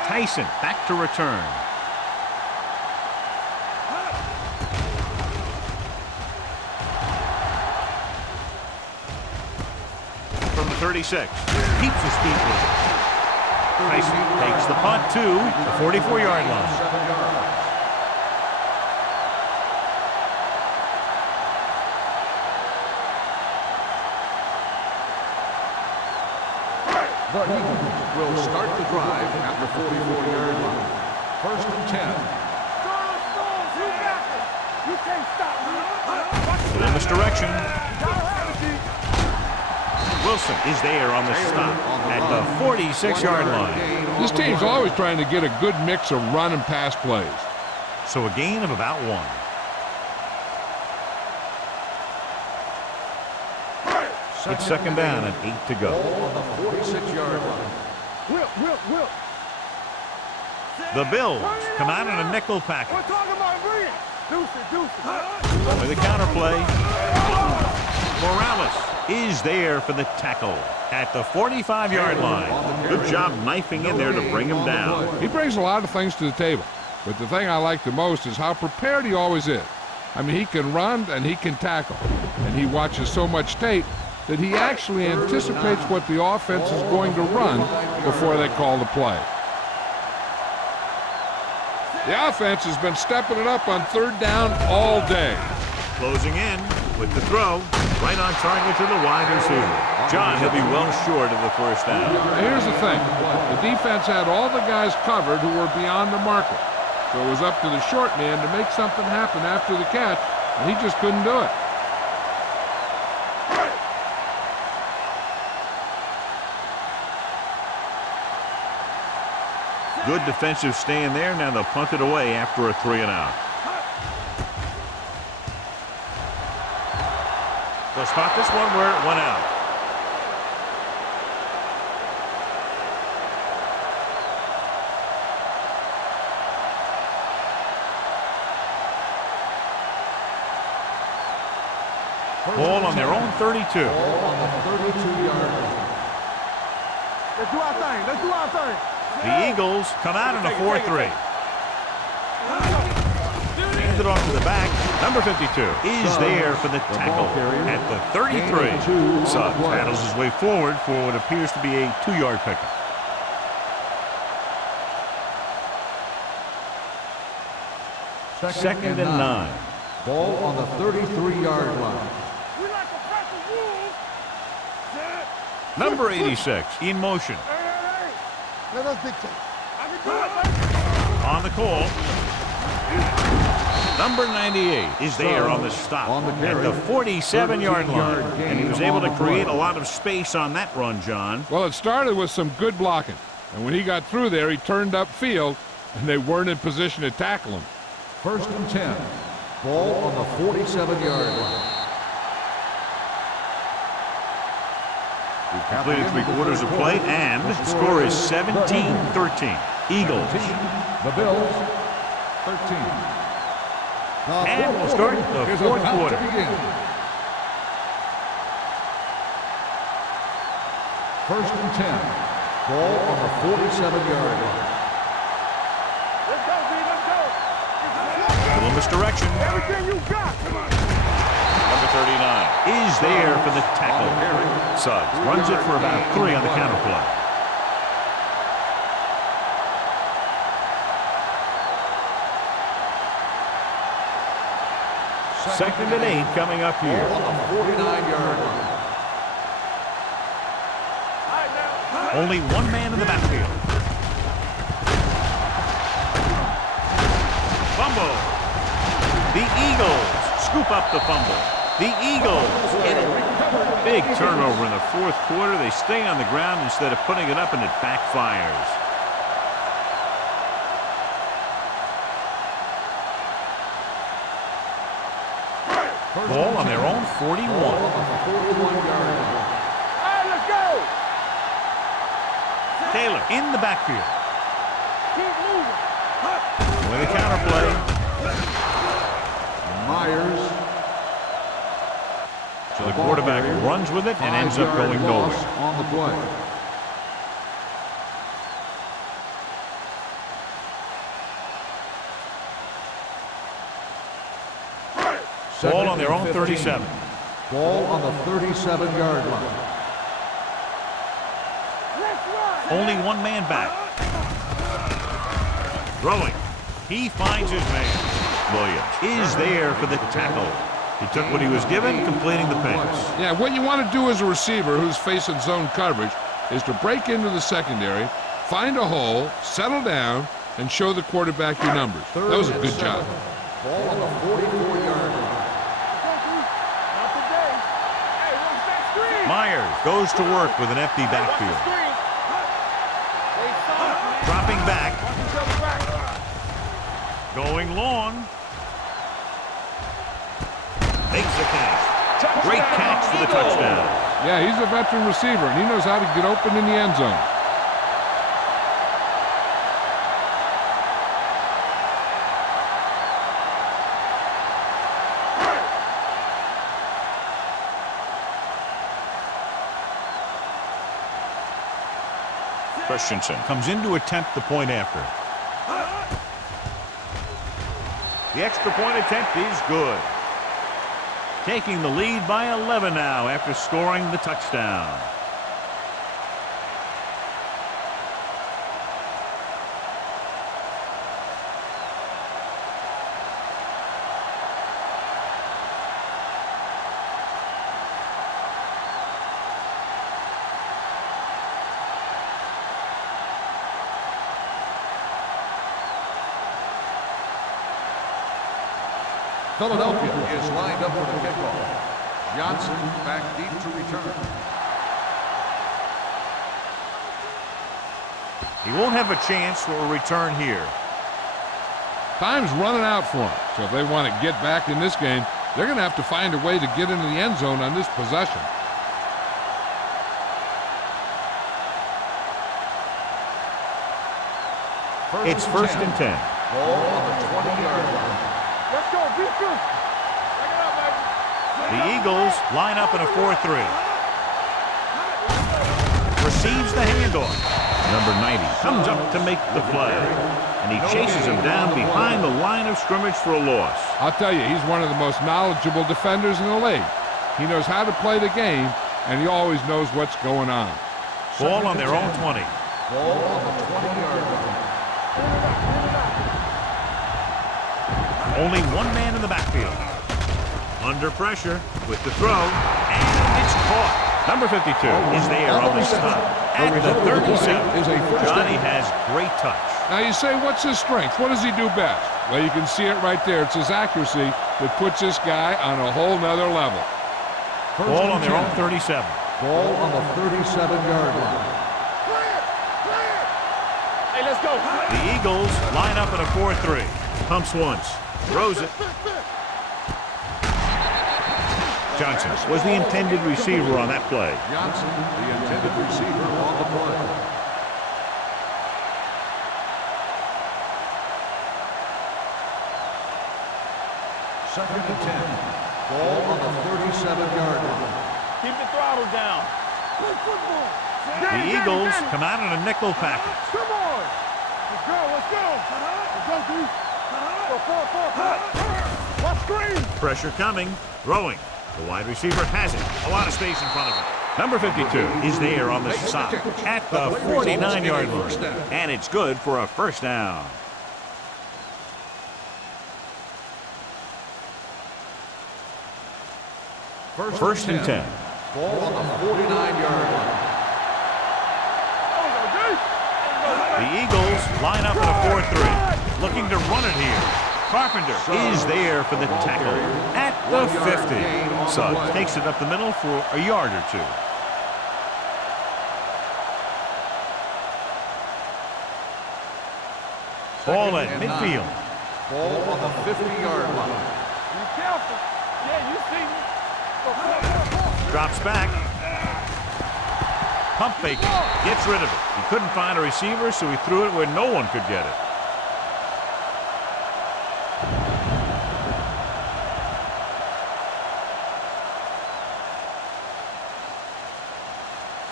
Tyson back to return. From the 36, keeps his feet moving. Tyson takes the punt to the 44-yard line. The Eagles will start the drive at the 44-yard line. First and 10. You can't stop me. In misdirection. Wilson is there on the stop at the 46-yard line. This team's always trying to get a good mix of run and pass plays. So a gain of about 1. It's second down and 8 to go. On the 46-yard line. Whip. The Bills come out in a nickel We're package. talking about Reed. Deuce it. With a counterplay. Morales is there for the tackle at the 45-yard line. Good job knifing in there to bring him down. He brings a lot of things to the table, but the thing I like the most is how prepared he always is. I mean, he can run and he can tackle, and he watches so much tape that he actually anticipates what the offense is going to run before they call the play. The offense has been stepping it up on third down all day. Closing in with the throw, right on target to the wide receiver. John, he'll be well short of the first down. Now, here's the thing. The defense had all the guys covered who were beyond the marker. So it was up to the short man to make something happen after the catch, and he just couldn't do it. Good defensive stand there. Now they'll punt it away after a 3-and-out. They'll spot this one where it went out. Ball on their own 32. Ball on the 32-yard line. Let's do our thing. The Eagles come out in a 4-3. Handed off to the back. Number 52 is there for the tackle at the 33. Suggs battles his way forward for what appears to be a 2-yard pickup. Second and 9. Ball on the 33-yard line. We like to press the rules. Number 86 in motion. Hey. Let us dictate. I can do it, baby. On the call. Number 98 is there on the stop at the 47-yard line. And he was able to create a lot of space on that run, John. Well, it started with some good blocking. And when he got through there, he turned upfield, and they weren't in position to tackle him. First and 10. Ball on the 47-yard line. We've completed 3/4 of play, and the score is 17-13. Eagles. The Bills, 13. And we'll start the Is fourth about quarter. to begin. First and 10. Ball on the 47-yard line. Let's go, B. Let's go. Little misdirection. Everything you got. Come on. Number 39 is there for the tackle. Suggs runs it for about 3 on the counterplay. Second and 8 coming up here. Ball on the 49-yard line. Only one man in the backfield. Fumble. The Eagles scoop up the fumble. The Eagles get a big turnover in the fourth quarter. They stay on the ground instead of putting it up, and it backfires. Ball on their own 41. Ball on the 41-yard line. Taylor in the backfield. Keep moving. With a counterplay. Myers. So the quarterback runs with it and ends up going nowhere. On the play. Ball on their own 37. Ball on the 37-yard line. Only one man back. Throwing. He finds his man. Williams is there for the tackle. He took what he was given, completing the pass. Yeah, what you want to do as a receiver who's facing zone coverage is to break into the secondary, find a hole, settle down, and show the quarterback your numbers. That was a good job. Ball on the 44-yard line. Myers goes to work with an empty backfield. Dropping back. Going long. Makes the catch. Great catch for the touchdown. Yeah, he's a veteran receiver, and he knows how to get open in the end zone. Christensen comes in to attempt the point after. The extra point attempt is good. Taking the lead by 11 now after scoring the touchdown. Philadelphia is lined up for the kickoff. Johnson back deep to return. He won't have a chance for a return here. Time's running out for him, so if they want to get back in this game, they're going to have to find a way to get into the end zone on this possession. It's first and 10. Ball on the 20-yard line. Let's go, defense. Take it up, baby. The Eagles line up in a 4-3. Receives the handoff. Number 90 comes up to make the play. And he chases him down behind the line of scrimmage for a loss. I'll tell you, he's one of the most knowledgeable defenders in the league. He knows how to play the game, and he always knows what's going on. Ball on their own 20. Ball on the 20-yard line. Only one man in the backfield. Under pressure with the throw, and it's caught. Number 52 is there on the stop. At the 37, Johnny has great touch. Now you say, what's his strength? What does he do best? Well, you can see it right there. It's his accuracy that puts this guy on a whole nother level. Ball on their own 37. Ball on the 37-yard line. Hey, let's go. The Eagles line up in a 4-3. Pumps once. Throws it. Johnson was the intended receiver on that play. Johnson, the intended receiver on the play. Second and 10. Ball on the 37-yard line. Keep the throttle down. Play football. The Eagles come out in a nickel package. Come on. Let's go, let's go. Let's go, D. Go, 4. Watch screen. Pressure coming. Throwing. The wide receiver has it. A lot of space in front of him. Number 52 is there on the stop at the 49-yard line. And it's good for a first down. First and 10. Ball on the 49-yard line. The Eagles line up in a 4-3. Looking to run it here. Carpenter is there for the tackle at the 50. Suggs takes it up the middle for a yard or two. Ball at midfield. Ball on the 50-yard line. Be careful. Yeah, you see me. Drops back. Pump fake. Gets rid of it. He couldn't find a receiver, so he threw it where no one could get it.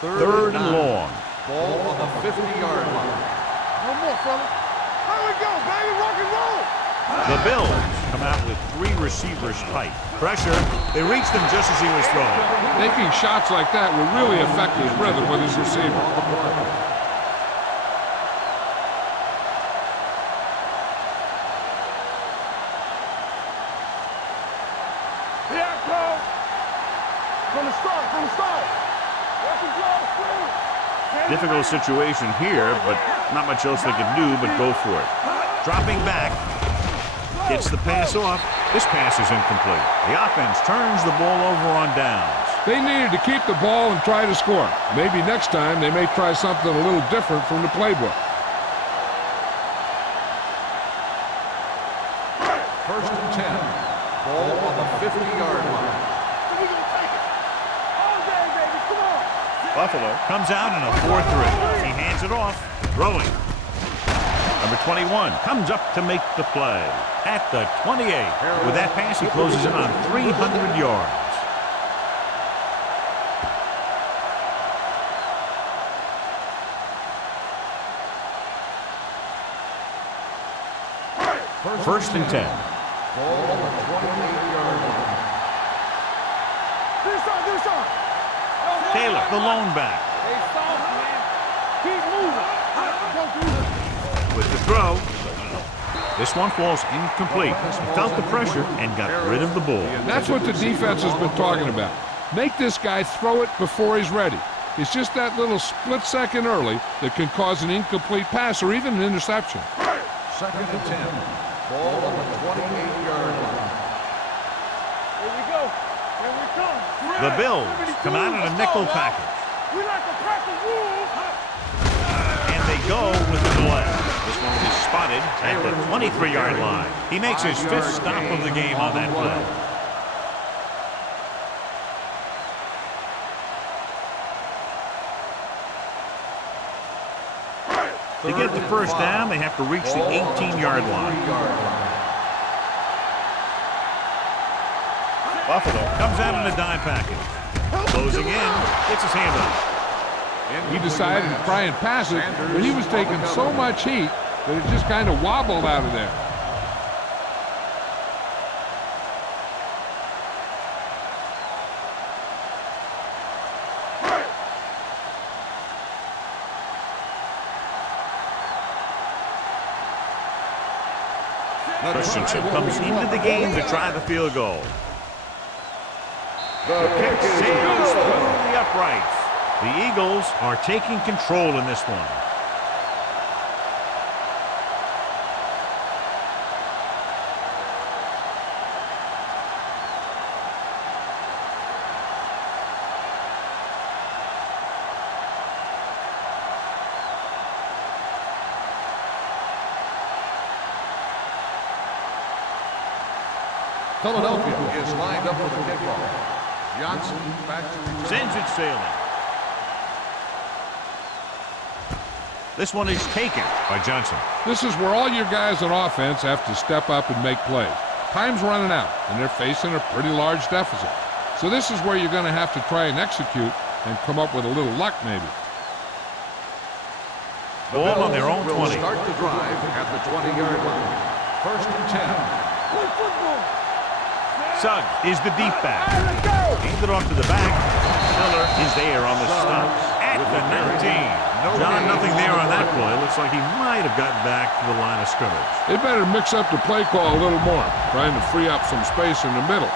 Third and long. Ball on the 50-yard line. No more, fella. Here we go, baby. Rock and roll. The Bills come out with 3 receivers tight. Pressure. They reached him just as he was throwing. Taking shots like that will really affect his rhythm with his receiver. Here I come. From the start. Watch him draw the screen. Difficult situation here, but not much else they can do but go for it. Dropping back. Gets the pass off. This pass is incomplete. The offense turns the ball over on downs. They needed to keep the ball and try to score. Maybe next time they may try something a little different from the playbook. First and 10. Ball on the 50-yard line. We're gonna take it. All day, baby. Come on. Buffalo comes out in a 4-3. He hands it off. Throwing. Number 21 comes up to make the play at the 28. With that pass, he closes in on 300 yards. First and 10. Ball on the 28-yard line. This on. Taylor, the lone back. Hey, soft, man. Keep moving. Don't do this. With the throw. This one falls incomplete. He felt the pressure and got rid of the ball. That's what the defense has been talking about. Make this guy throw it before he's ready. It's just that little split second early that can cause an incomplete pass or even an interception. Second and 10. Ball on the 28-yard line. Here we go. Here we come. The Bills come out in a nickel package. We like to crack the rules. And they go with the delay. This one is spotted at the 23-yard line. He makes his 5th stop of the game on that play. To get the first down, they have to reach the 18-yard line. Buffalo comes out in a dime package. Closing in, gets his hand up. He decided to try and pass it, but he was taking so much heat that it just kind of wobbled out of there. Christensen comes into the game to try the field goal. The kick sails through the uprights. The Eagles are taking control in this one. Philadelphia is lined up for the kickoff. Johnson back to return. Sends it sailing. This one is taken by Johnson. This is where all your guys on offense have to step up and make plays. Time's running out, and they're facing a pretty large deficit. So this is where you're going to have to try and execute and come up with a little luck, maybe. Ball on their own will 20. Start the drive at the 20-yard line. First and 10. Play football. Suggs is the deep back. All right, let's go. Hand it off to the back. Miller is there on the stop. At the 19. John, nothing there on that play. Looks like he might have gotten back to the line of scrimmage. They better mix up the play call a little more, trying to free up some space in the middle.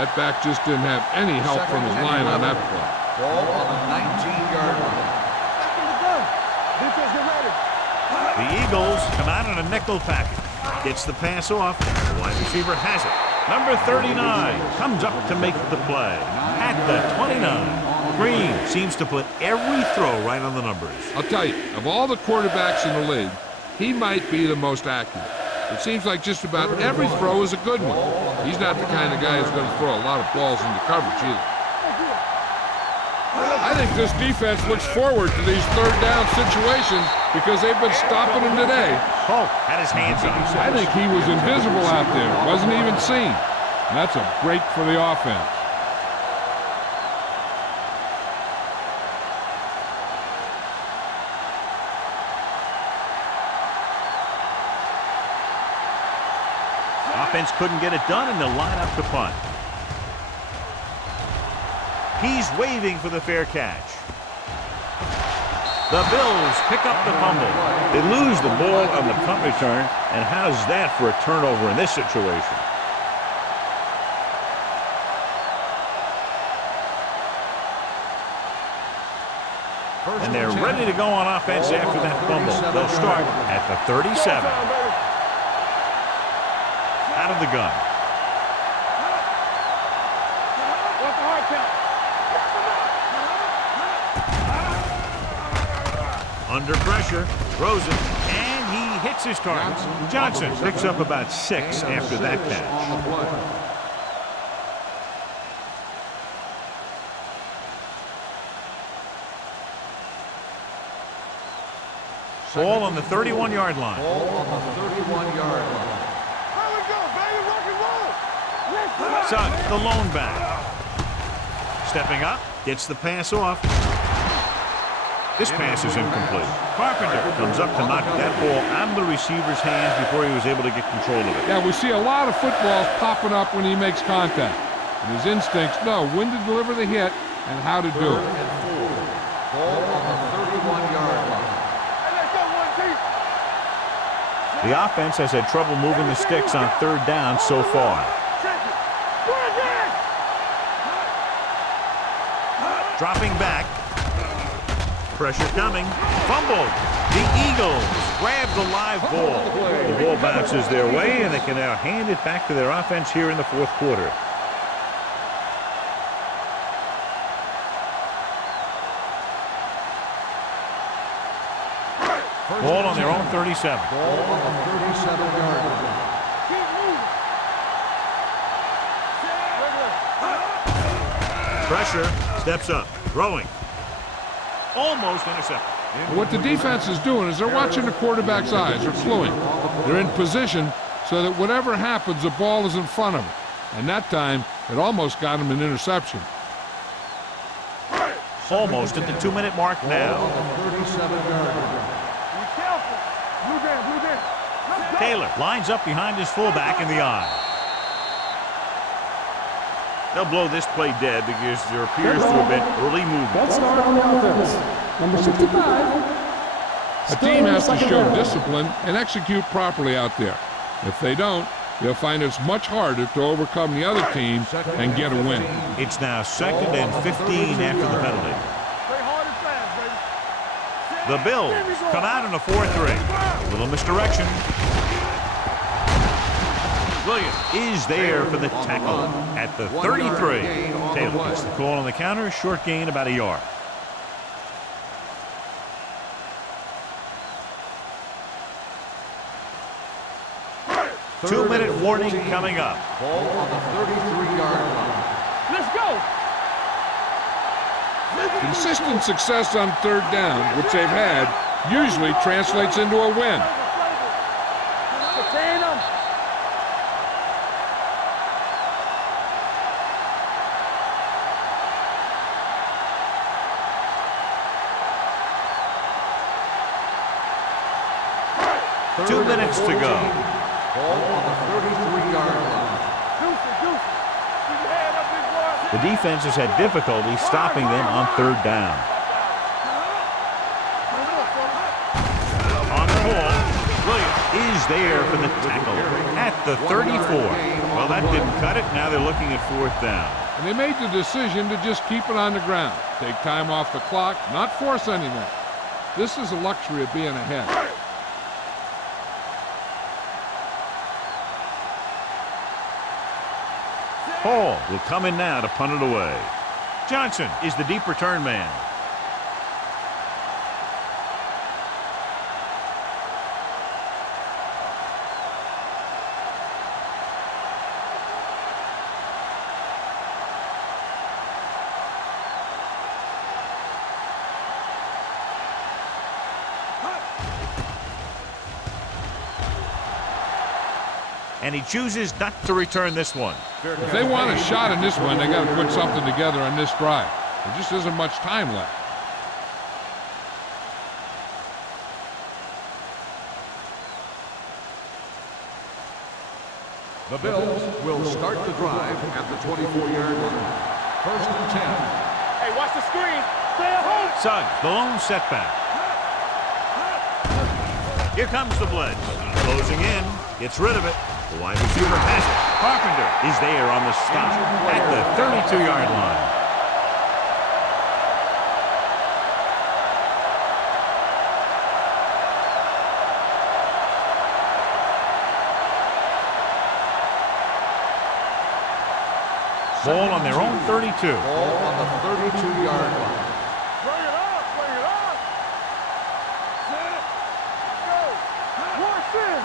That back just didn't have any help from his line on that play. Ball on the 19-yard line. Back in the gun. Defense, get ready. The Eagles come out in a nickel package. Gets the pass off. The wide receiver has it. Number 39 comes up to make the play. At the 29. Green seems to put every throw right on the numbers. I'll tell you, of all the quarterbacks in the league, he might be the most accurate. It seems like just about every throw is a good one. He's not the kind of guy who's going to throw a lot of balls into coverage either. I I think this defense looks forward to these third down situations because they've been stopping them today. Polk had his hands up. I think he was invisible out there, wasn't even seen. And that's a break for the offense. Offense couldn't get it done, and they'll line up to punt. He's waving for the fair catch. The Bills pick up the fumble. They lose the ball on the punt return, and how's that for a turnover in this situation? And they're ready to go on offense after that fumble. They'll start at the 37. Out of the gun. What's the hard count? Under pressure, throws it, and he hits his target. Johnson picks up about 6 after that catch. Ball on the 31-yard line. Ball on the 31-yard line. Here we go, baby, rock and roll. Suggs, the lone back. Stepping up, gets the pass off. This pass is incomplete. Carpenter comes up to knock that ball out of the receiver's hands before he was able to get control of it. Yeah, we see a lot of footballs popping up when he makes contact. And his instincts know when to deliver the hit and how to do it. Ball on the 31-yard line. The offense has had trouble moving the sticks on third down so far. Dropping back. Pressure coming. Fumbled. The Eagles grab the live ball. The ball bounces their way, and they can now hand it back to their offense here in the fourth quarter. Ball on their own 37. Ball on the 37-yard line. Pressure. Steps up. Throwing. Almost intercepted. What the defense is doing is they're watching the quarterback's eyes. They're cluing. They're in position so that whatever happens, the ball is in front of them. And that time, it almost got him an interception. Almost at the 2-minute mark now. Ball on the 37-yard line. Taylor lines up behind his fullback in the eye. They'll blow this play dead because there appears to have been early movement. Let's start on the offense. Number 65. A team has to show discipline and execute properly out there. If they don't, they'll find it's much harder to overcome the other team and get a win. It's now 2nd and 15 after the penalty. The Bills come out in a 4-3. Little misdirection. Williams is there for the tackle at the 33. Taylor gets the call on the counter. Short gain, about a yard. Two-minute warning coming up. Ball on the 33-yard line. Let's go. Consistent success on third down, which they've had, usually translates into a win. Two minutes to go. Ball on the 33-yard line. The defense has had difficulty stopping them on third down. On the ball, Williams is there for the tackle at the 34. Well, that didn't cut it. Now they're looking at fourth down. And they made the decision to just keep it on the ground. Take time off the clock, not force anything. This is the luxury of being ahead. Hall will come in now to punt it away. Johnson is the deep return man. and he chooses not to return this one. If they want a shot in this one, they got to put something together on this drive. There just isn't much time left. The Bills will start the drive at the 24-yard line. First and 10. Hey, watch the screen. Stay at home. Suggs, the lone setback. Here comes the blitz. Closing in. Gets rid of it. The wide receiver has it. Carpenter is there on the stop at the 32-yard line. Ball on their own 32. Ball on the 32-yard line. Bring it up. Bring it up. Set. Go. Watch in.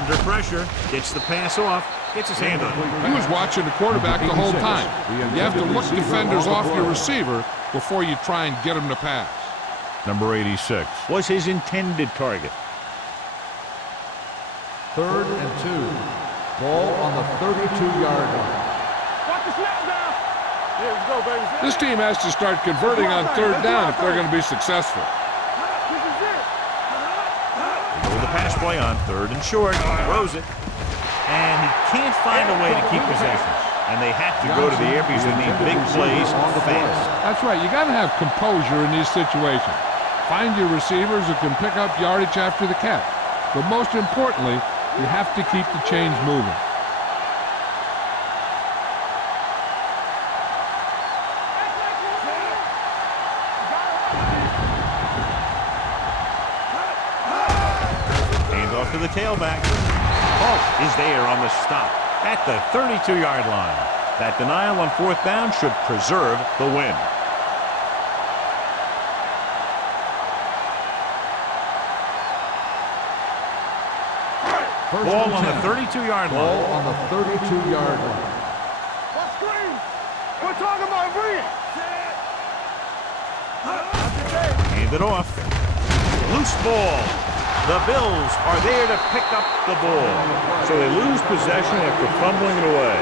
Under pressure. Gets the pass off. Gets his hand on it. He was watching the quarterback the whole time. You have to look defenders off your receiver before you try and get him to pass. Number 86 was his intended target. Third and 2. Ball on the 32-yard line. Watch the snap down. Here we go, baby. This team has to start converting on third down if they're going to be successful. This is it. Throw the pass play on third and short. Throws it. And he can't find a way to keep possession. And they have to go to the air because they need big plays fast. That's right. You got to have composure in these situations. Find your receivers who can pick up yardage after the catch. But most importantly, you have to keep the chains moving. Hands off to the tailback. Hulk is there on the stop at the 32-yard line. That denial on fourth down should preserve the win. Ball on the 32-yard line. Ball on the 32-yard line. What screen? We're talking about bring it. Hand it off. Loose ball. The Bills are there to pick up the ball. So they lose possession after fumbling it away.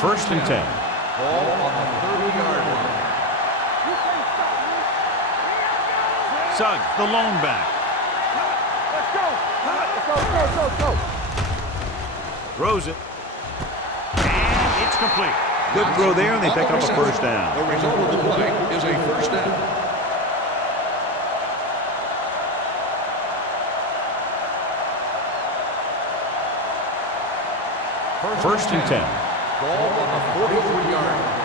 First and 10. Ball on the 30-yard line. Suggs, the lone back. Let's go. Let's go. Throws it. And it's complete. Good throw there, and they pick up a first down. The result of the play is a first down. First and 10. Ball on the 43-yard line.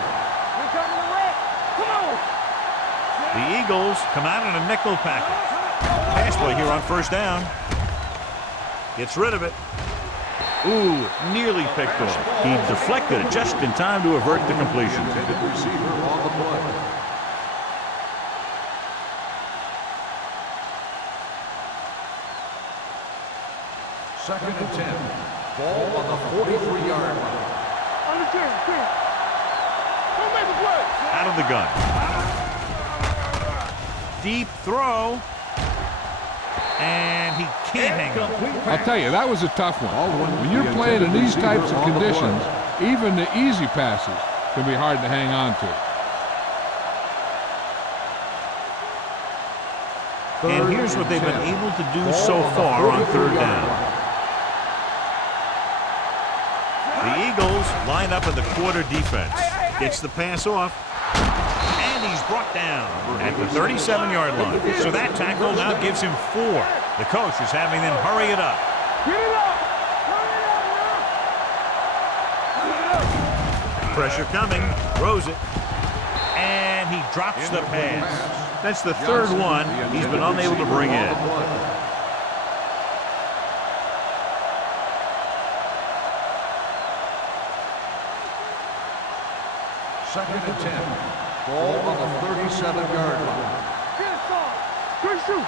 We're coming to red. Come on. The Eagles come out in a nickel package. Pass play here on first down. Gets rid of it. Ooh, nearly picked off. He deflected it just in time to avert the completion. Intended receiver on the play. Second and 10. Ball on the 43-yard line. On the 10. Don't make a play. Out of the gun. Deep throw. And he can't hang on. I'll tell you, that was a tough one. When you're playing in these types of conditions, even the easy passes can be hard to hang on to. And here's what they've been able to do so far on third down. The Eagles line up in the quarter defense. Gets the pass off. And he's brought down at the 37-yard line. So that tackle now gives him 4. The coach is having them hurry it up. Get it up. Hurry Pressure coming. Throws it. And he drops the pass. That's the third one he's been unable to bring in. Second and 10. Ball on the 37-yard line. Get it, son. Good shoot.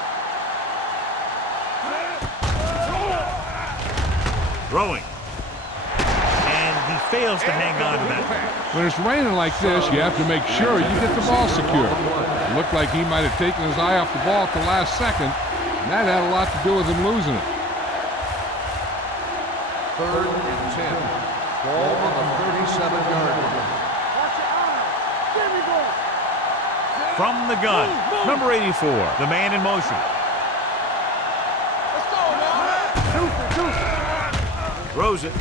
Throwing. And he fails to hang on to that. When it's raining like this, you have to make sure you get the ball secure. It looked like he might have taken his eye off the ball at the last second, and that had a lot to do with him losing it. 3rd and 10. Ball on the 37-yard line. From the gun, number 84, the man in motion. Let's go, man. Throws it.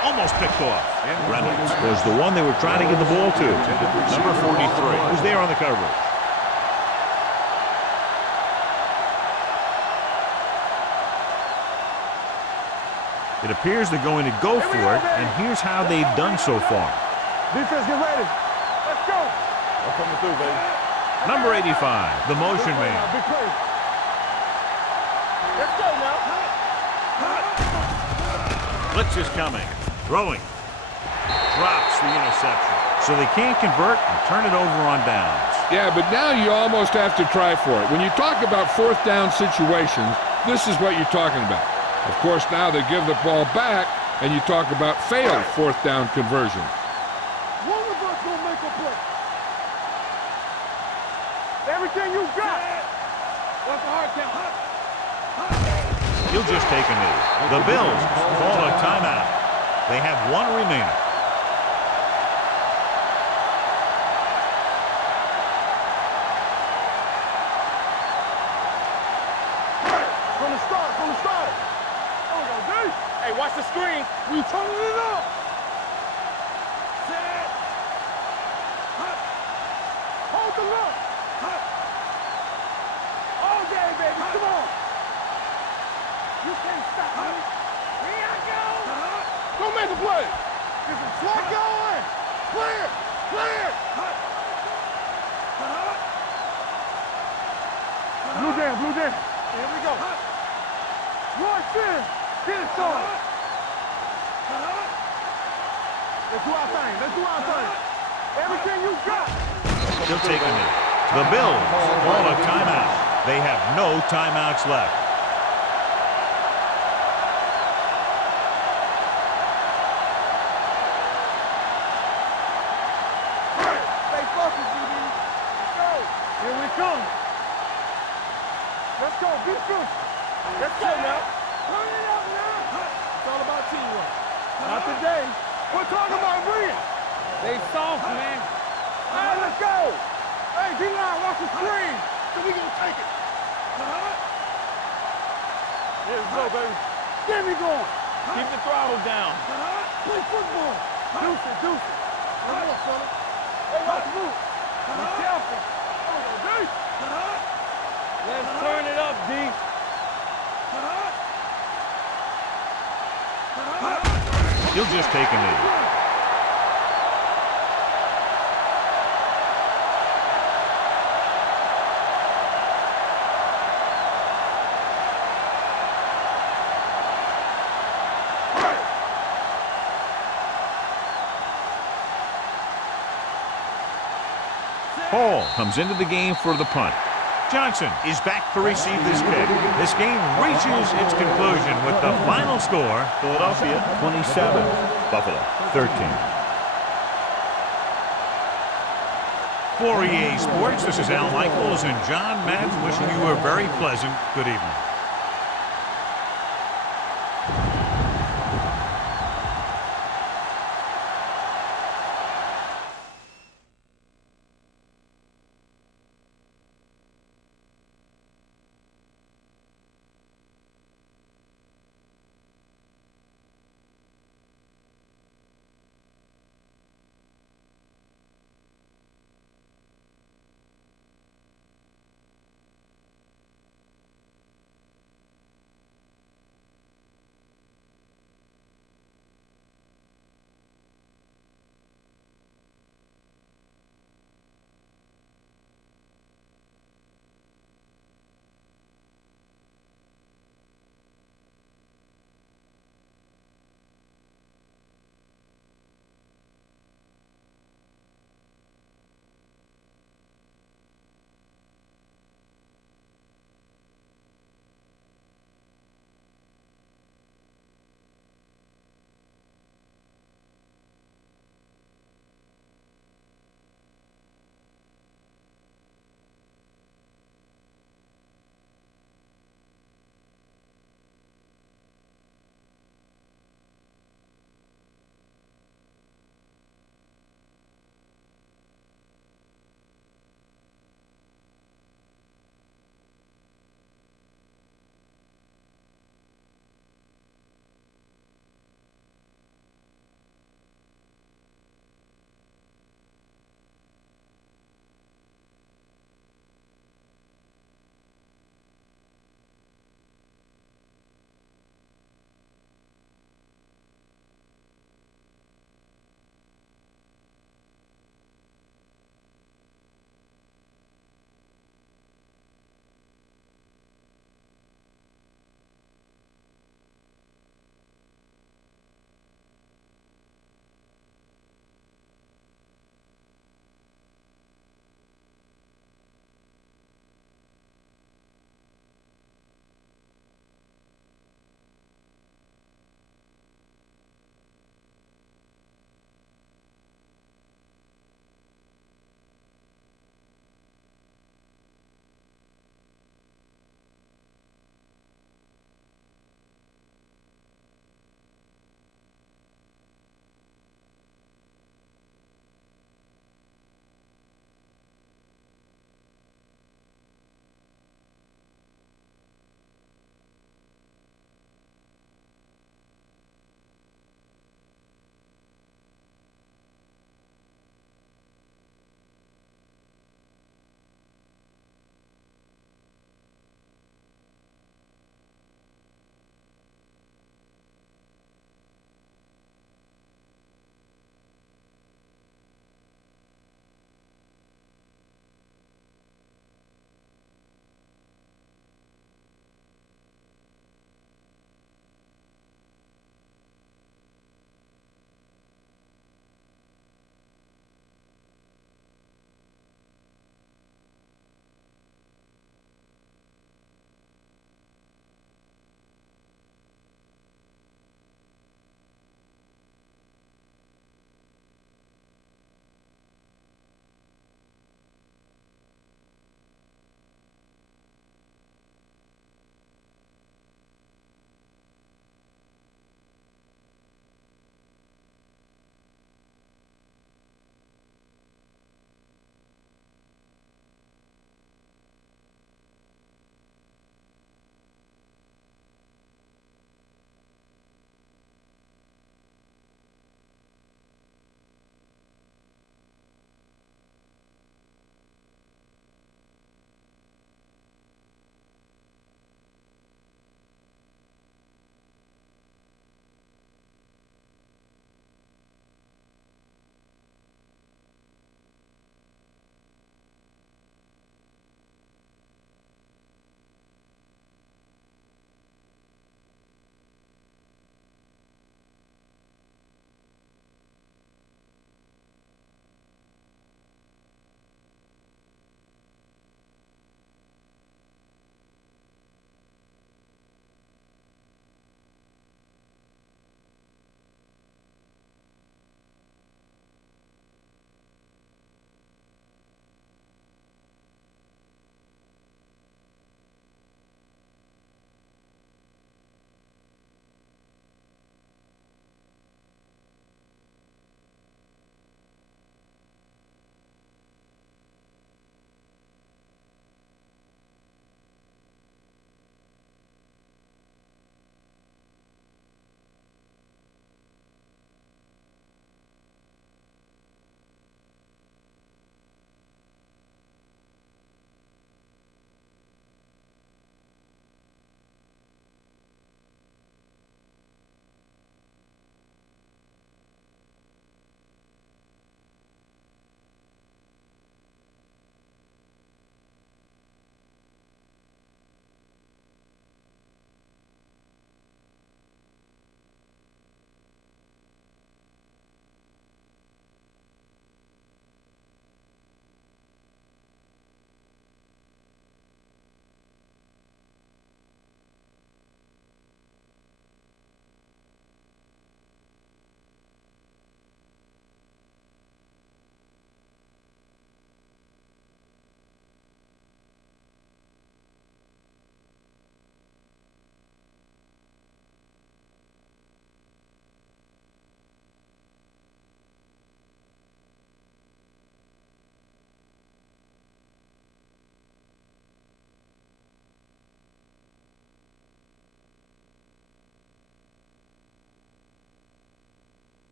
Almost picked off. Reynolds was the one they were trying to get the ball to. Number 43 was there on the coverage. It appears they're going to go for it, and here's how they've done so far. Defense, get ready. Let's go. I'm coming through, baby. Number 85, the motion man. Big play. Let's go now. Blitz is coming. Throwing. Drops the interception. So they can't convert and turn it over on downs. Yeah, but now you almost have to try for it. When you talk about 4th down situations, this is what you're talking about. Of course, now they give the ball back, and you talk about failed 4th down conversion. One of us will make a play. Everything you got. What's the hard count? He'll just take a knee. The Bills call a timeout. They have one remaining. From the start. Oh, no, dude. Hey, watch the screen. We turning it up. Set. Hold the look. All day, baby. Come on. You can't stop me. Here I go. Don't make a play. This is slot going. Clear. Blue jam. Here we go. Watch this. Get it started. Let's do our thing. Everything you got. He'll take a knee. The Bills call a timeout. They have no timeouts left. Stay focused, DB. Let's go. Here we come. Let's go. Be fierce. Let's go now. Turn it up now. It's all about teamwork. Not today. We're talking about win. They soft, man. All right, let's go. Hey, D-line, watch the screen. So we gonna take it. Here we go, baby. Get me going. Keep the throttle down. Play football. Deuce it. One more, fella. Hey, watch the move. Be careful. Let's turn it up, D. He'll just take a knee. Hall comes into the game for the punt. Johnson is back to receive this kick. This game reaches its conclusion with the final score, Philadelphia 27, Buffalo 13. For EA Sports, this is Al Michaels and John Madden wishing you a very pleasant good evening.